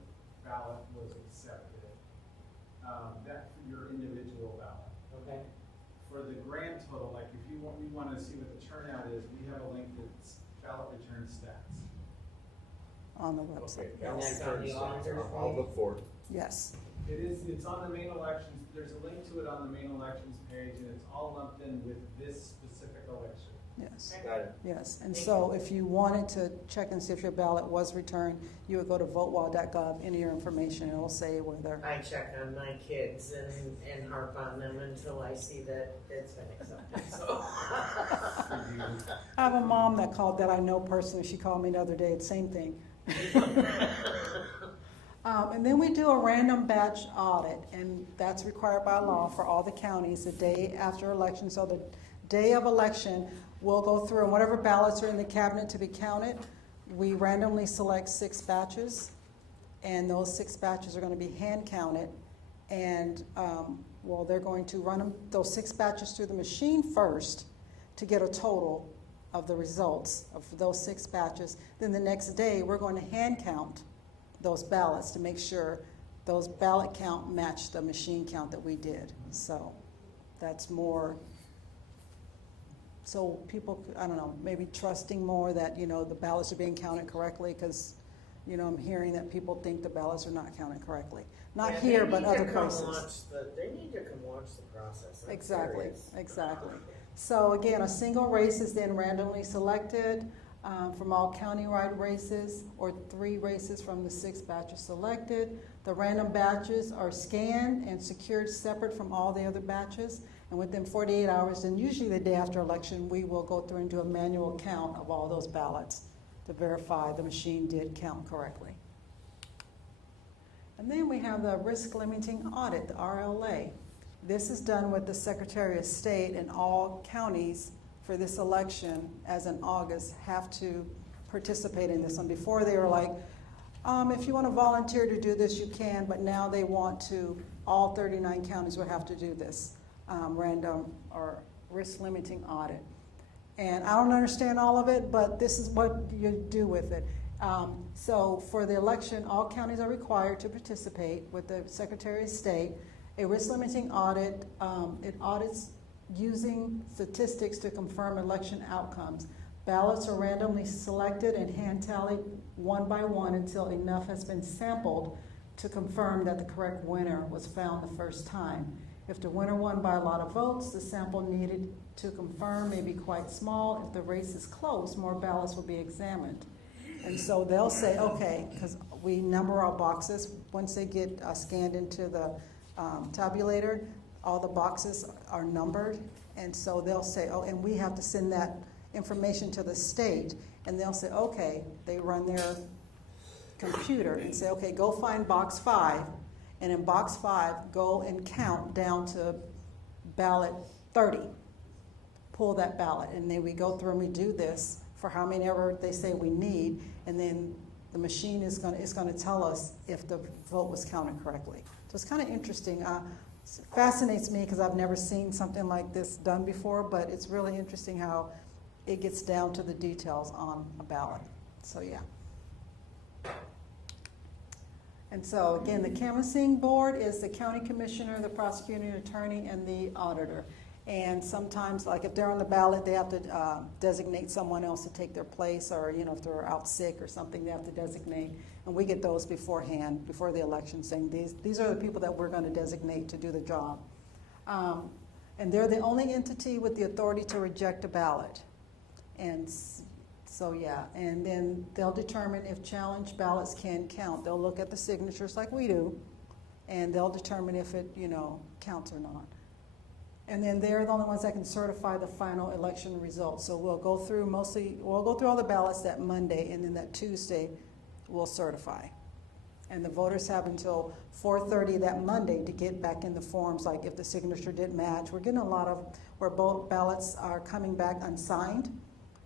ballot was accepted. That for your individual ballot. Okay. For the grand total, like if you want, we want to see what the turnout is, we have a link that's ballot return stats. On the website. And that's on the auditor's I'll page? look for it. Yes. It's on the main elections, there's a link to it on the main elections page, and it's all lumped in with this specific election. Yes. Got it. Yes. And so if you wanted to check and see if your ballot was returned, you would go to votewa.gov, enter your information, and it'll say whether. I check on my kids and harp on them until I see that it's been accepted, so. I have a mom that called that I know personally. She called me the other day, it's same thing. And then we do a random batch audit, and that's required by law for all the counties the day after election. So the day of election, we'll go through, and whatever ballots are in the cabinet to be counted, we randomly select 6 batches, and those 6 batches are going to be hand counted, And, well, they're going to run those 6 batches through the machine first to get a total of the results of those 6 batches. Then the next day, we're going to hand count those ballots to make sure those ballot count match the machine count that we did. So that's more, so people, I don't know, maybe trusting more that, you know, the ballots are being counted correctly, because, you know, I'm hearing that people think the ballots are not counted correctly. Not Yeah, here, they but need to other come places. They need to come watch the process. I'm Exactly, serious. exactly. So again, a single race is then randomly selected from all countywide races, or 3 races from the 6 batches selected. The random batches are scanned and secured separate from all the other batches. And within 48 hours, and usually the day after election, we will go through and do a manual count of all those ballots to verify the machine did count correctly. And then we have the risk limiting audit, the RLA. This is done with the Secretary of State, and all counties for this election, as in August, have to participate in this one. Before they were like, if you want to volunteer to do this, you can, but now they want to, all 39 counties will have to do this random or risk limiting audit. And I don't understand all of it, but this is what you do with it. So for the election, all counties are required to participate with the Secretary of State. A risk limiting audit, it audits using statistics to confirm election outcomes. Ballots are randomly selected and hand tallied one by one until enough has been sampled to confirm that the correct winner was found the first time. If the winner won by a lot of votes, the sample needed to confirm may be quite small. If the race is close, more ballots will be examined. And so they'll say, okay, because we number our boxes. Once they get scanned into the tabulator, all the boxes are numbered. And so they'll say, oh, and we have to send that information to the state. And they'll say, okay, they run their computer and say, okay, go find box 5. And in box 5, go and count down to ballot 30. Pull that ballot. And then we go through and we do this for how many ever they say we need. And then the machine is going to tell us if the vote was counted correctly. So it's kind of interesting. It fascinates me because I've never seen something like this done before, but it's really interesting how it gets down to the details on a ballot. So yeah. And so again, the canvassing board is the county commissioner, the prosecuting attorney, and the auditor. And sometimes, like if they're on the ballot, they have to designate someone else to take their place, or if they're out sick or something, they have to designate. And we get those beforehand, before the election, saying these are the people that we're going to designate to do the job. And they're the only entity with the authority to reject a ballot. And so yeah, and then they'll determine if challenged ballots can count. They'll look at the signatures like we do, and they'll determine if it, counts or not. And then they're the only ones that can certify the final election results. So we'll go through all the ballots that Monday, and then that Tuesday we'll certify. And the voters have until 4:30 that Monday to get back in the forms, like if the signature didn't match. We're getting a lot of where both ballots are coming back unsigned.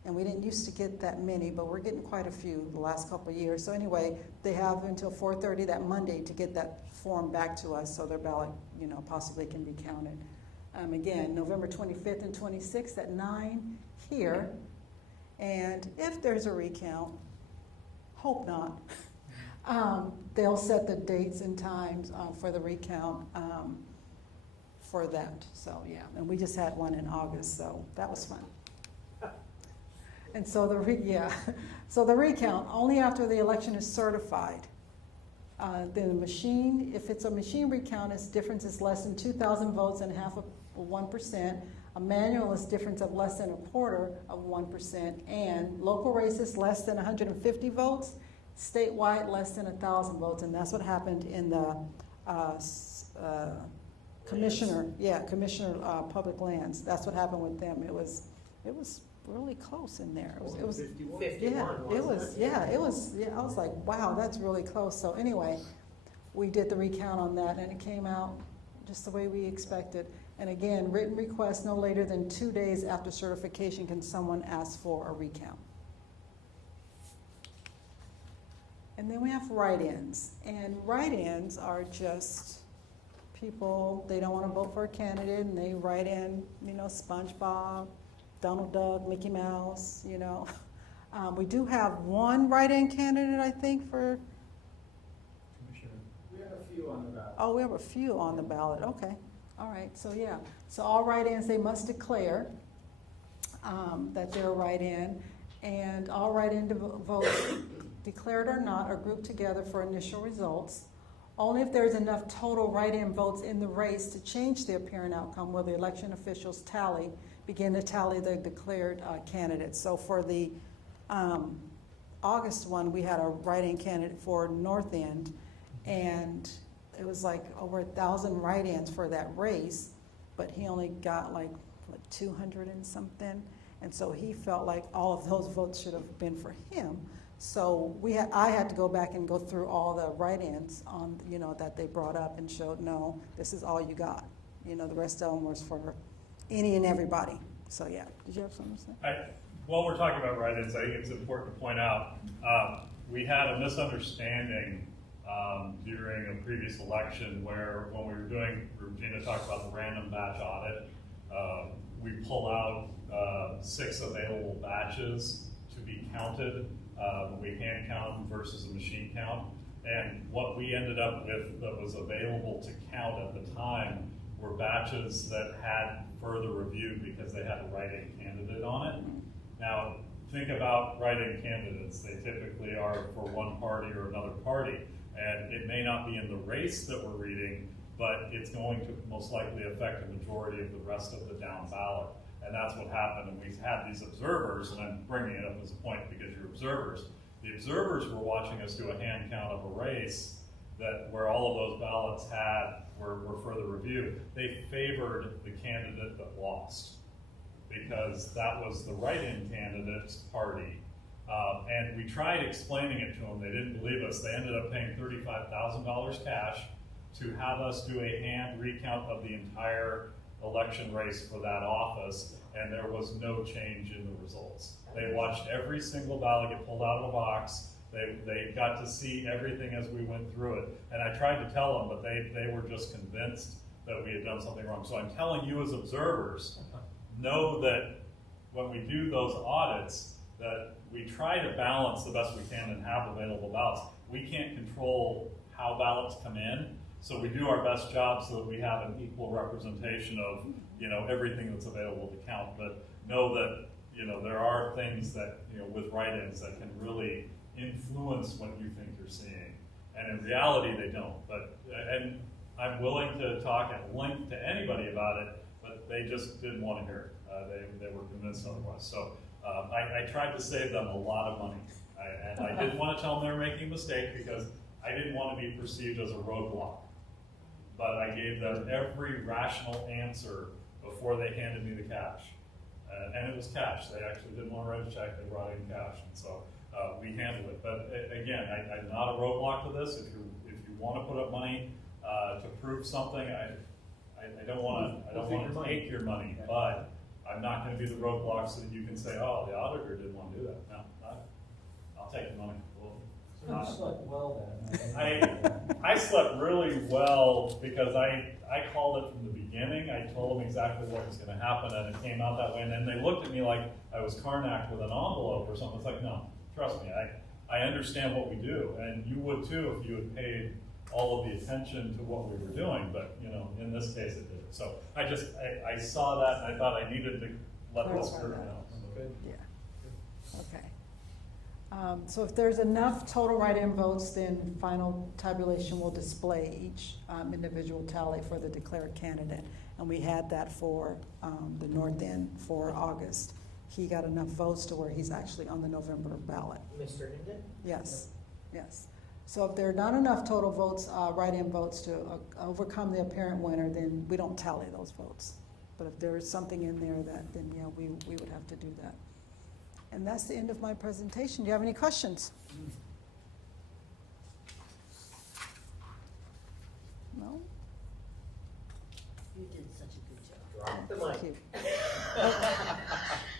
And we didn't used to get that many, but we're getting quite a few the last couple of years. So anyway, they have until 4:30 that Monday to get that form back to us, so their ballot, possibly can be counted. Again, November 25th and 26th at 9 here. And if there's a recount, hope not, they'll set the dates and times for the recount for that. So yeah, and we just had one in August, so that was fun. And so the recount, only after the election is certified. The machine, if it's a machine recount, its difference is less than 2,000 votes and half of 1%. A manual is difference of less than a quarter of 1%. And local races less than 150 votes, statewide less than 1,000 votes. And that's what happened in the Commissioner Public Lands. That's what happened with them. It was really close in there. It was 51. 51, I was like, wow, that's really close. So anyway, we did the recount on that, and it came out just the way we expected. And again, written request no later than 2 days after certification can someone ask for a recount. And then we have write-ins. And write-ins are just people, they don't want to vote for a candidate, and they write in, you know, SpongeBob, Donald Duck, Mickey Mouse, you know. We do have one write-in candidate, I think, for, We have a few on the ballot. oh, we have a few on the ballot, okay. All right, so yeah. So all write-ins, they must declare that they're write-in, and all write-in votes, declared or not, are grouped together for initial results. Only if there's enough total write-in votes in the race to change the apparent outcome will the election officials begin to tally the declared candidates. So for the August one, we had a write-in candidate for North End, and it was like over 1,000 write-ins for that race, but he only got like 200 and something, and so he felt like all of those votes should have been for him. So I had to go back and go through all the write-ins on, you know, that they brought up and showed, no, this is all you got. You know, the rest of them was for any and everybody. So yeah, did you have something to say? While we're talking about write-ins, I think it's important to point out, we had a misunderstanding during a previous election where when we were doing, Regina talked about the random batch audit, we pull out 6 available batches to be counted. We hand count them versus a machine count. And what we ended up with that was available to count at the time were batches that had further review because they had a write-in candidate on it. Now, think about write-in candidates. They typically are for one party or another party. And it may not be in the race that we're reading, but it's going to most likely affect the majority of the rest of the down ballot. And that's what happened. And we've had these observers, and I'm bringing it up as a point because you're observers. The observers were watching us do a hand count of a race where all of those ballots were further reviewed. They favored the candidate that lost because that was the write-in candidate's party. And we tried explaining it to them. They didn't believe us. They ended up paying $35,000 cash to have us do a hand recount of the entire election race for that office, and there was no change in the results. They watched every single ballot get pulled out of the box. They got to see everything as we went through it. And I tried to tell them, but they were just convinced that we had done something wrong. So I'm telling you as observers, know that when we do those audits, that we try to balance the best we can and have available ballots. We can't control how ballots come in, so we do our best job so that we have an equal representation of, you know, everything that's available to count. But know that, you know, there are things that, you know, with write-ins that can really influence what you think you're seeing. And in reality, they don't. But, and I'm willing to talk at length to anybody about it, but they just didn't want to hear it. They were convinced otherwise. So I tried to save them a lot of money. And I didn't want to tell them they were making a mistake because I didn't want to be perceived as a roadblock. But I gave them every rational answer before they handed me the cash. And it was cash. They actually didn't want to write a check. They brought in cash. And so we handled it. But again, I'm not a roadblock to this. If you want to put up money to prove something, I don't want to take your money. But I'm not going to be the roadblock so that you can say, oh, the auditor didn't want to do that. No, I'll take the money. So you slept well then? I slept really well because I called it from the beginning. I told them exactly what was going to happen, and it came out that way. And then they looked at me like I was Karnak with an envelope or something. It's like, no, trust me, I understand what we do, and you would too if you had paid all of the attention to what we were doing. But you know, in this case, it did. So I saw that, and I thought I needed to let this group know. Good. Yeah. Okay. So if there's enough total write-in votes, then final tabulation will display each individual tally for the declared candidate. And we had that for the North End for August. He got enough votes to where he's actually on the November ballot. Mr. Hendon? Yes, yes. So if there are not enough total votes, write-in votes to overcome the apparent winner, then we don't tally those votes. But if there is something in there then yeah, we would have to do that. And that's the end of my presentation. Do you have any questions? No? You did such a good job. Drop the Thank mic. you.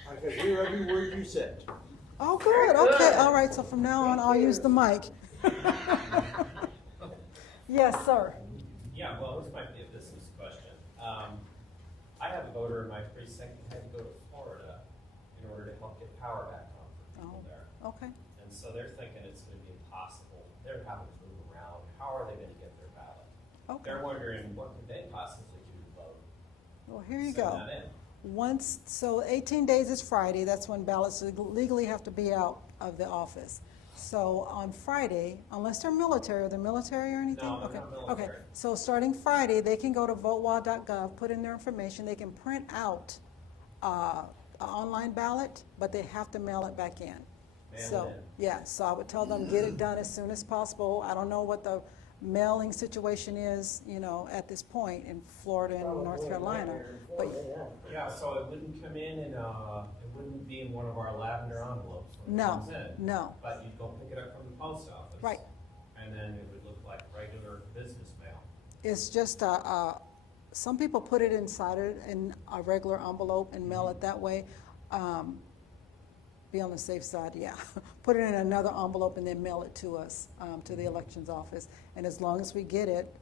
I could hear every word you said. Oh, good. Okay. All right. So from now on, I'll use the mic. Yes, sir. Yeah, well, this might be a I have a voter in my precinct who had to go to Florida in order to help get power back on for people there. Okay, And so they're thinking it's gonna be impossible. They're having to move around. How are they gonna get their ballot? okay. They're wondering, what could they possibly do to vote? Well, here you Send go. that in. Once, so 18 days is Friday, that's when ballots legally have to be out of the office. So on Friday, unless they're military, are they military or anything? No, they're Okay, not military. Okay, so starting Friday, they can go to votewa.gov, put in their information, they can print out an online ballot, but they have to mail it back in. Mail So, it in. yeah, so I would tell them, get it done as soon as possible. I don't know what the mailing situation is, you know, at this point in Florida and North Carolina. But Yeah, so it wouldn't come in it wouldn't be in one of our lavender envelopes when it no, comes in. no, But you'd go pick it up from the post office. Right. And then it would look like regular business mail. it's just some people put it inside it in a regular envelope and mail it that way. Be on the safe side, yeah. Put it in another envelope and then mail it to us, to the elections office. And as long as we get it,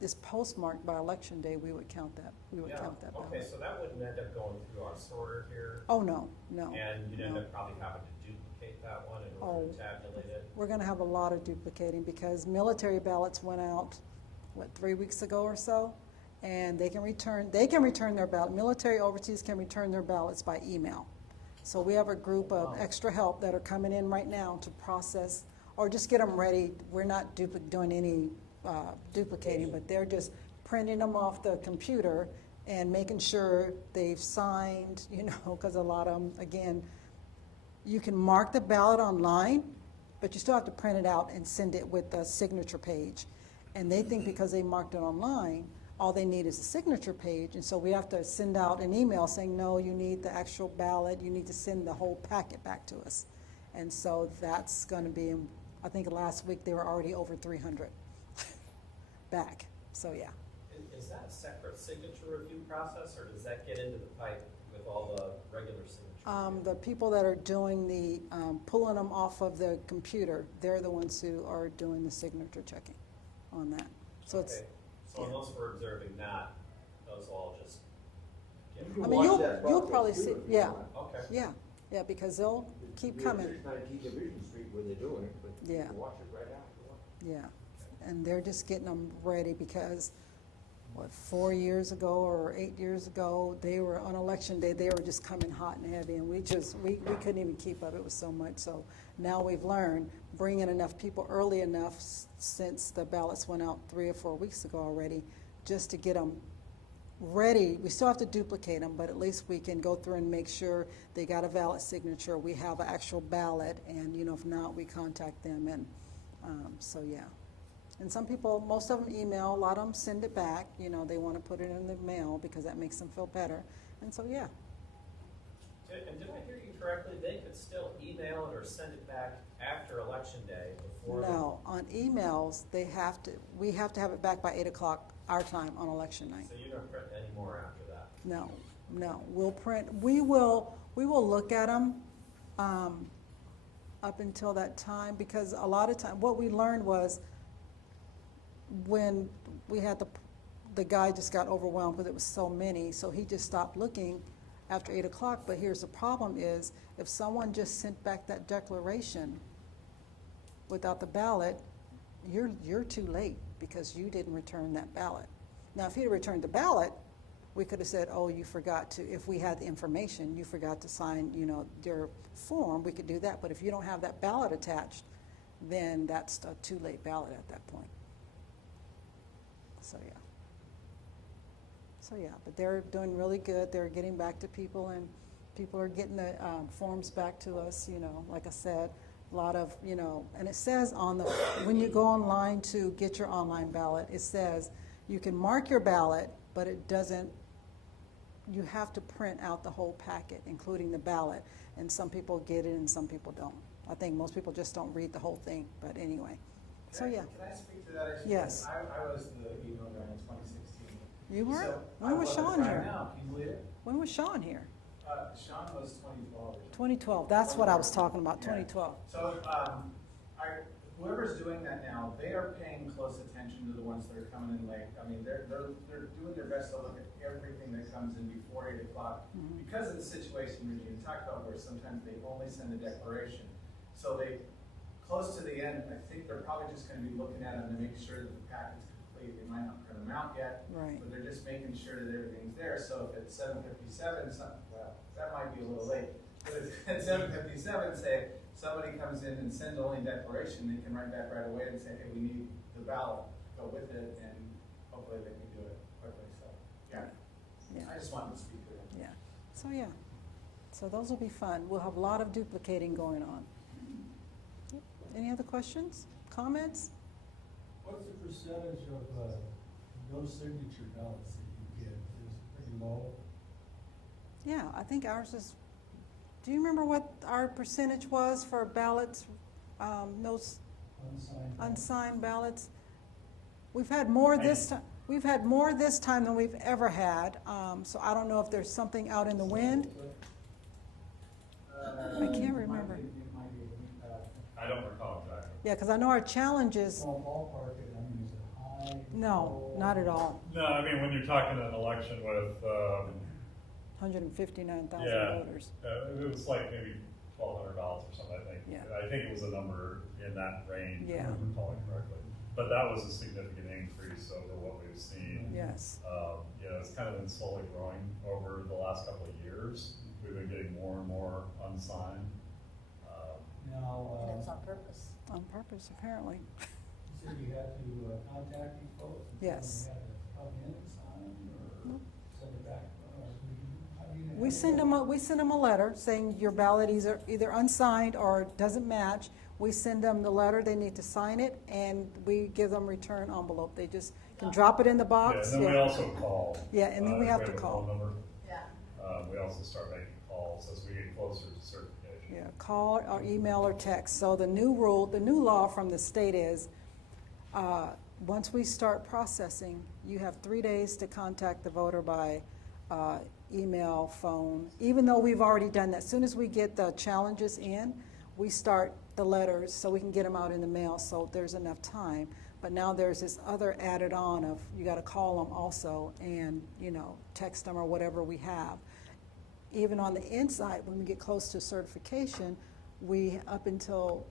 it's postmarked by election day, we would count that, Okay, ballot. so that wouldn't end up going through our sorter here. Oh, no, no. And you'd end no. up probably having to duplicate that one in order to tabulate it. We're gonna have a lot of duplicating because military ballots went out, 3 weeks ago or so? And they can return their ballot. Military overseas can return their ballots by email. So we have a group of extra help that are coming in right now to process, or just get them ready. We're not doing any duplicating, but they're just printing them off the computer and making sure they've signed, you know, because a lot of them, again, you can mark the ballot online, but you still have to print it out and send it with the signature page. And they think because they marked it online, all they need is a signature page, and so we have to send out an email saying, no, you need the actual ballot, you need to send the whole packet back to us. And so that's gonna be, I think last week they were already over 300 back, so yeah. Is that a separate signature review process, or does that get into the pipe with all the regular signatures? The people that are doing the, pulling them off of the computer, they're the ones who are doing the signature checking on that. So it's, Okay. So unless we're observing that, those all just get. You can I mean, watch that you'll process probably too see, if you yeah, want. Okay. yeah, because they'll keep We're at coming. 619 Division Street where they're doing it, but you Yeah. can watch it right after. Yeah, and they're just getting them ready because, 4 years ago or 8 years ago, they were on election day, they were just coming hot and heavy, and we couldn't even keep up, it was so much. So now we've learned, bring in enough people early enough, since the ballots went out 3 or 4 weeks ago already, just to get them ready. We still have to duplicate them, but at least we can go through and make sure they got a valid signature, we have an actual ballot, and, you know, if not, we contact them, and so yeah. And some people, most of them email, a lot of them send it back, you know, they want to put it in the mail because that makes them feel better, and so yeah. And did I hear you correctly? They could still email it or send it back after election day before? No, on emails, we have to have it back by 8 o'clock our time on election night. So you don't print any more after that? No, we'll print, we will look at them up until that time, because a lot of time, what we learned was when we had the guy just got overwhelmed because it was so many, so he just stopped looking after 8 o'clock. But here's the problem is, if someone just sent back that declaration without the ballot, you're too late because you didn't return that ballot. Now, if he had returned the ballot, we could have said, oh, you forgot to, if we had the information, you forgot to sign, you know, your form, we could do that. But if you don't have that ballot attached, then that's a too late ballot at that point. So yeah, but they're doing really good. They're getting back to people, and people are getting the forms back to us, you know, like I said, a lot of, you know, and it says when you go online to get your online ballot, it says you can mark your ballot, but it doesn't, you have to print out the whole packet, including the ballot, and some people get it and some people don't. I think most people just don't read the whole thing, but anyway. So yeah. Can I speak to that actually? Yes. I was the email guy in 2016. You were? So When was Sean here? Now, can you believe it? When was Sean here? Sean was 2012. 2012, that's what I was talking about, 2012. So, whoever's doing that now, they are paying close attention to the ones that are coming in late. I mean, they're doing their best to look at everything that comes in before 8 o'clock. Because of the situation Regina talked about, where sometimes they only send a declaration. So they, close to the end, I think they're probably just gonna be looking at them to make sure that the packet's complete. They might not print them out yet, Right. but they're just making sure that everything's there. So if it's 7:57, well, that might be a little late. But if at 7:57, say, somebody comes in and sends only a declaration, they can write back right away and say, hey, we need the ballot, go with it, and hopefully they can do it quickly, so, yeah. Yeah. I just wanted to speak to them. Yeah, so yeah, so those will be fun. We'll have a lot of duplicating going on. Yep. Any other questions, comments? What's the percentage of, no signature ballots that you get? Is it pretty low? Yeah, I think ours is, do you remember what our percentage was for ballots, no unsigned ballots? We've had more this time. We've had more this time than we've ever had, so I don't know if there's something out in the wind. I can't remember. I don't recall exactly. Yeah, because I know our challenge is, Small ballpark, I mean, is it high? no, not at all, No, I mean, when you're talking an election with, 159,000 Yeah. voters. it was like maybe $1,200 or something, I think. Yeah. I think it was a number in that range, if Yeah. I'm recalling correctly. But that was a significant increase over what we've seen. Yes, It's kind of been slowly growing over the last couple of years. We've been getting more and more unsigned. Now, And it's on purpose. on purpose, apparently. you said you had to contact these folks? and Yes. tell them they had to come in and sign, or send it back? How do you- We send them a letter saying your ballot is either unsigned or doesn't match. We send them the letter, they need to sign it, and we give them return envelope. They just can drop it in the Yeah, box. and then we also call. Yeah, and then we have to a call. phone number. Yeah. We also start making calls as we get closer to certification. Yeah, call or email or text. So the new rule, the new law from the state is, once we start processing, you have 3 days to contact the voter by email, phone, even though we've already done that. As soon as we get the challenges in, we start the letters so we can get them out in the mail, so there's enough time. But now there's this other added on of, you gotta call them also and, text them or whatever we have. Even on the inside, when we get close to certification, we, up until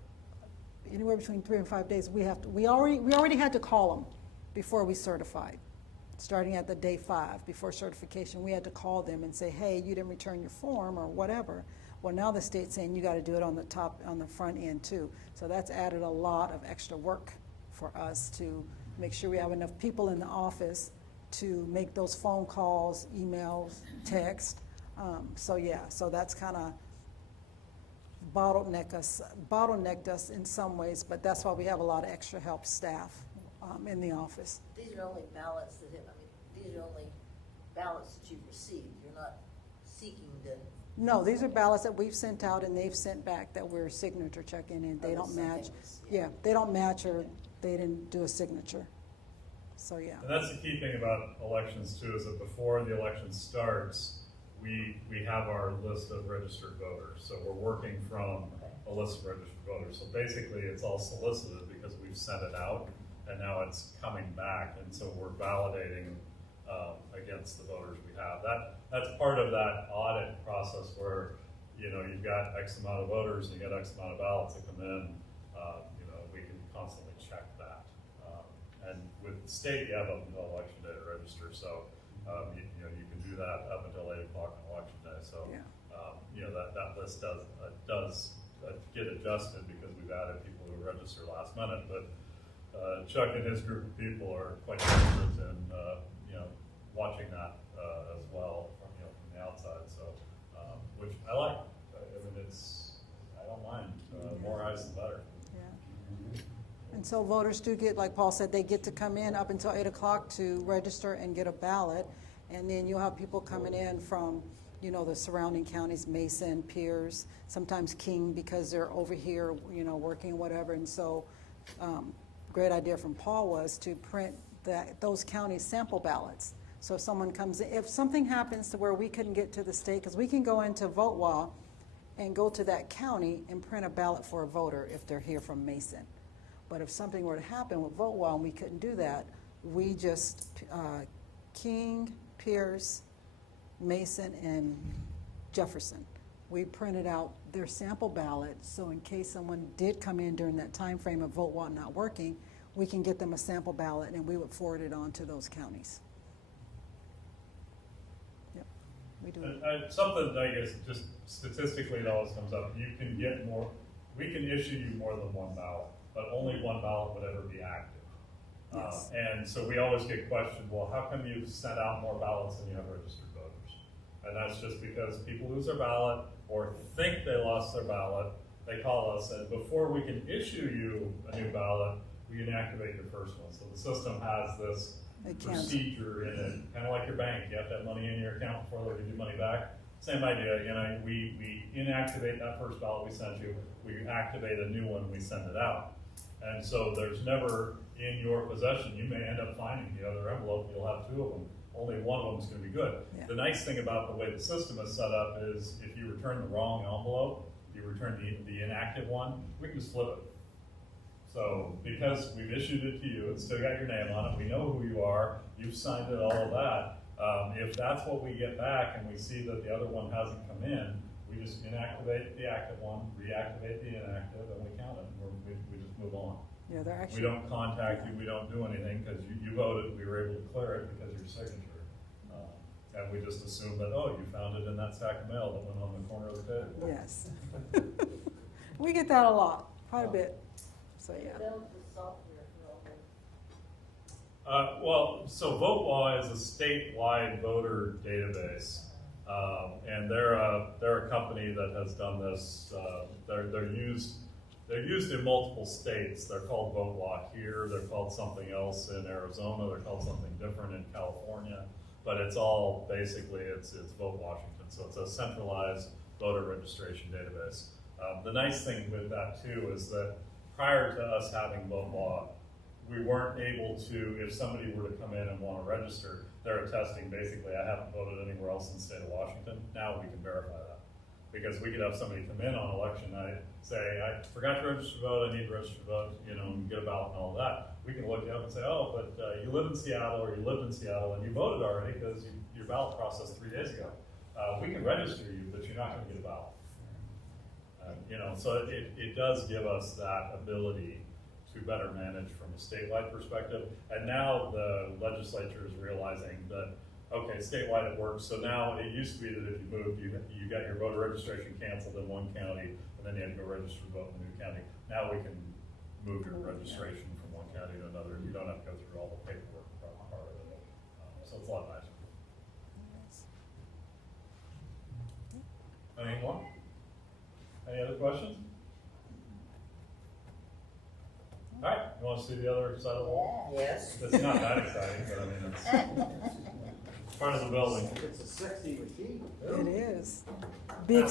anywhere between 3 and 5 days, we already had to call them before we certified. Starting at the day 5, before certification, we had to call them and say, hey, you didn't return your form or whatever. Well, now the state's saying you gotta do it on the front end too. So that's added a lot of extra work for us to make sure we have enough people in the office to make those phone calls, emails, text. So that's kinda bottlenecked us in some ways, but that's why we have a lot of extra help staff in the office. These are only ballots that have, these are only ballots that you've received. You're not seeking to. No, these are ballots that we've sent out and they've sent back that we're signature checking and they don't match. Yeah, they don't match or they didn't do a signature. So, yeah. And that's the key thing about elections too, is that before the election starts, we have our list of registered voters. So we're working from a list of registered voters. So basically it's all solicited because we've sent it out and now it's coming back. And so we're validating against the voters we have. That's part of that audit process where, you've got X amount of voters and you got X amount of ballots that come in. We can constantly check that. And with the state, you have up until election day to register. So, you can do that up until 8 o'clock on election day. So, Yeah. that list does get adjusted because we've added people who register last minute. But Chuck and his group of people are quite interested in, watching that as well from the outside. So, which I like. I don't mind. More eyes the better. Yeah. And so voters do get, like Paul said, they get to come in up until 8 o'clock to register and get a ballot. And then you'll have people coming in from, the surrounding counties, Mason, Pierce, sometimes King, because they're over here, working, whatever. And so, great idea from Paul was to print those counties' sample ballots. So if someone comes in, if something happens to where we couldn't get to the state, because we can go into VoteWa and go to that county and print a ballot for a voter if they're here from Mason. But if something were to happen with VoteWall and we couldn't do that, we just, King, Pierce, Mason, and Jefferson, we printed out their sample ballot, so in case someone did come in during that time frame of VoteWall not working, we can get them a sample ballot and we would forward it on to those counties. Yep, we do it. Something, I guess, just statistically it always comes up, you can get more, we can issue you more than one ballot, but only one ballot would ever be active. Yes. And so we always get questioned, well, how come you've sent out more ballots than you have registered voters? And that's just because people lose their ballot or think they lost their ballot. They call us, and before we can issue you a new ballot, we inactivate your first one. So the system has this procedure in it, kind of like your bank. You have to have money in your account before they give you money back. Same idea, you know, we inactivate that first ballot we sent you, we activate a new one, we send it out. And so there's never in your possession, you may end up finding the other envelope, you'll have two of them. Only one of them is going to be good. Yeah. The nice thing about the way the system is set up is if you return the wrong envelope, you return the inactive one, we can just flip it. So because we've issued it to you, it's still got your name on it, we know who you are, you've signed it, all of that. If that's what we get back and we see that the other one hasn't come in, we just inactivate the active one, reactivate the inactive, and we count it, and we just move on. Yeah, they're We actually, don't contact you, we don't do anything, because you voted, we were able to clear it because of your signature. And we just assume that, oh, you found it in that stack of mail that went on the corner of the table. yes. We get that a lot, quite a bit, so yeah. Build the software for all that. Well, so VoteWall is a statewide voter database, and they're a company that has done this. They're used in multiple states. They're called VoteWall here. They're called something else in Arizona. They're called something different in California. But it's all basically it's Vote Washington. So it's a centralized voter registration database. The nice thing with that too is that prior to us having VoteWall, we weren't able to, if somebody were to come in and want to register, they're attesting basically, I haven't voted anywhere else in the state of Washington. Now we can verify that. Because we could have somebody come in on election night, say, I forgot to register to vote, I need to register to vote, you know, and get a ballot and all that. We can look you up and say, oh, but you live in Seattle or you lived in Seattle and you voted already because your ballot processed 3 days ago. We can register you, but you're not going to get a ballot. You know, so it does give us that ability to better manage from a statewide perspective. And now the legislature is realizing that, okay, statewide it works. So now it used to be that if you moved, you got your voter registration canceled in one county, and then you had to go register to vote in a new county. Now we can move your registration from one county to another. You don't have to go through all the paperwork part of it. So it's a lot nicer. Any more? Any other questions? All right, you want to see the other side of the wall? Yes. It's not that exciting, but I mean, it's part of the building. It's a sexy machine. It is. Big,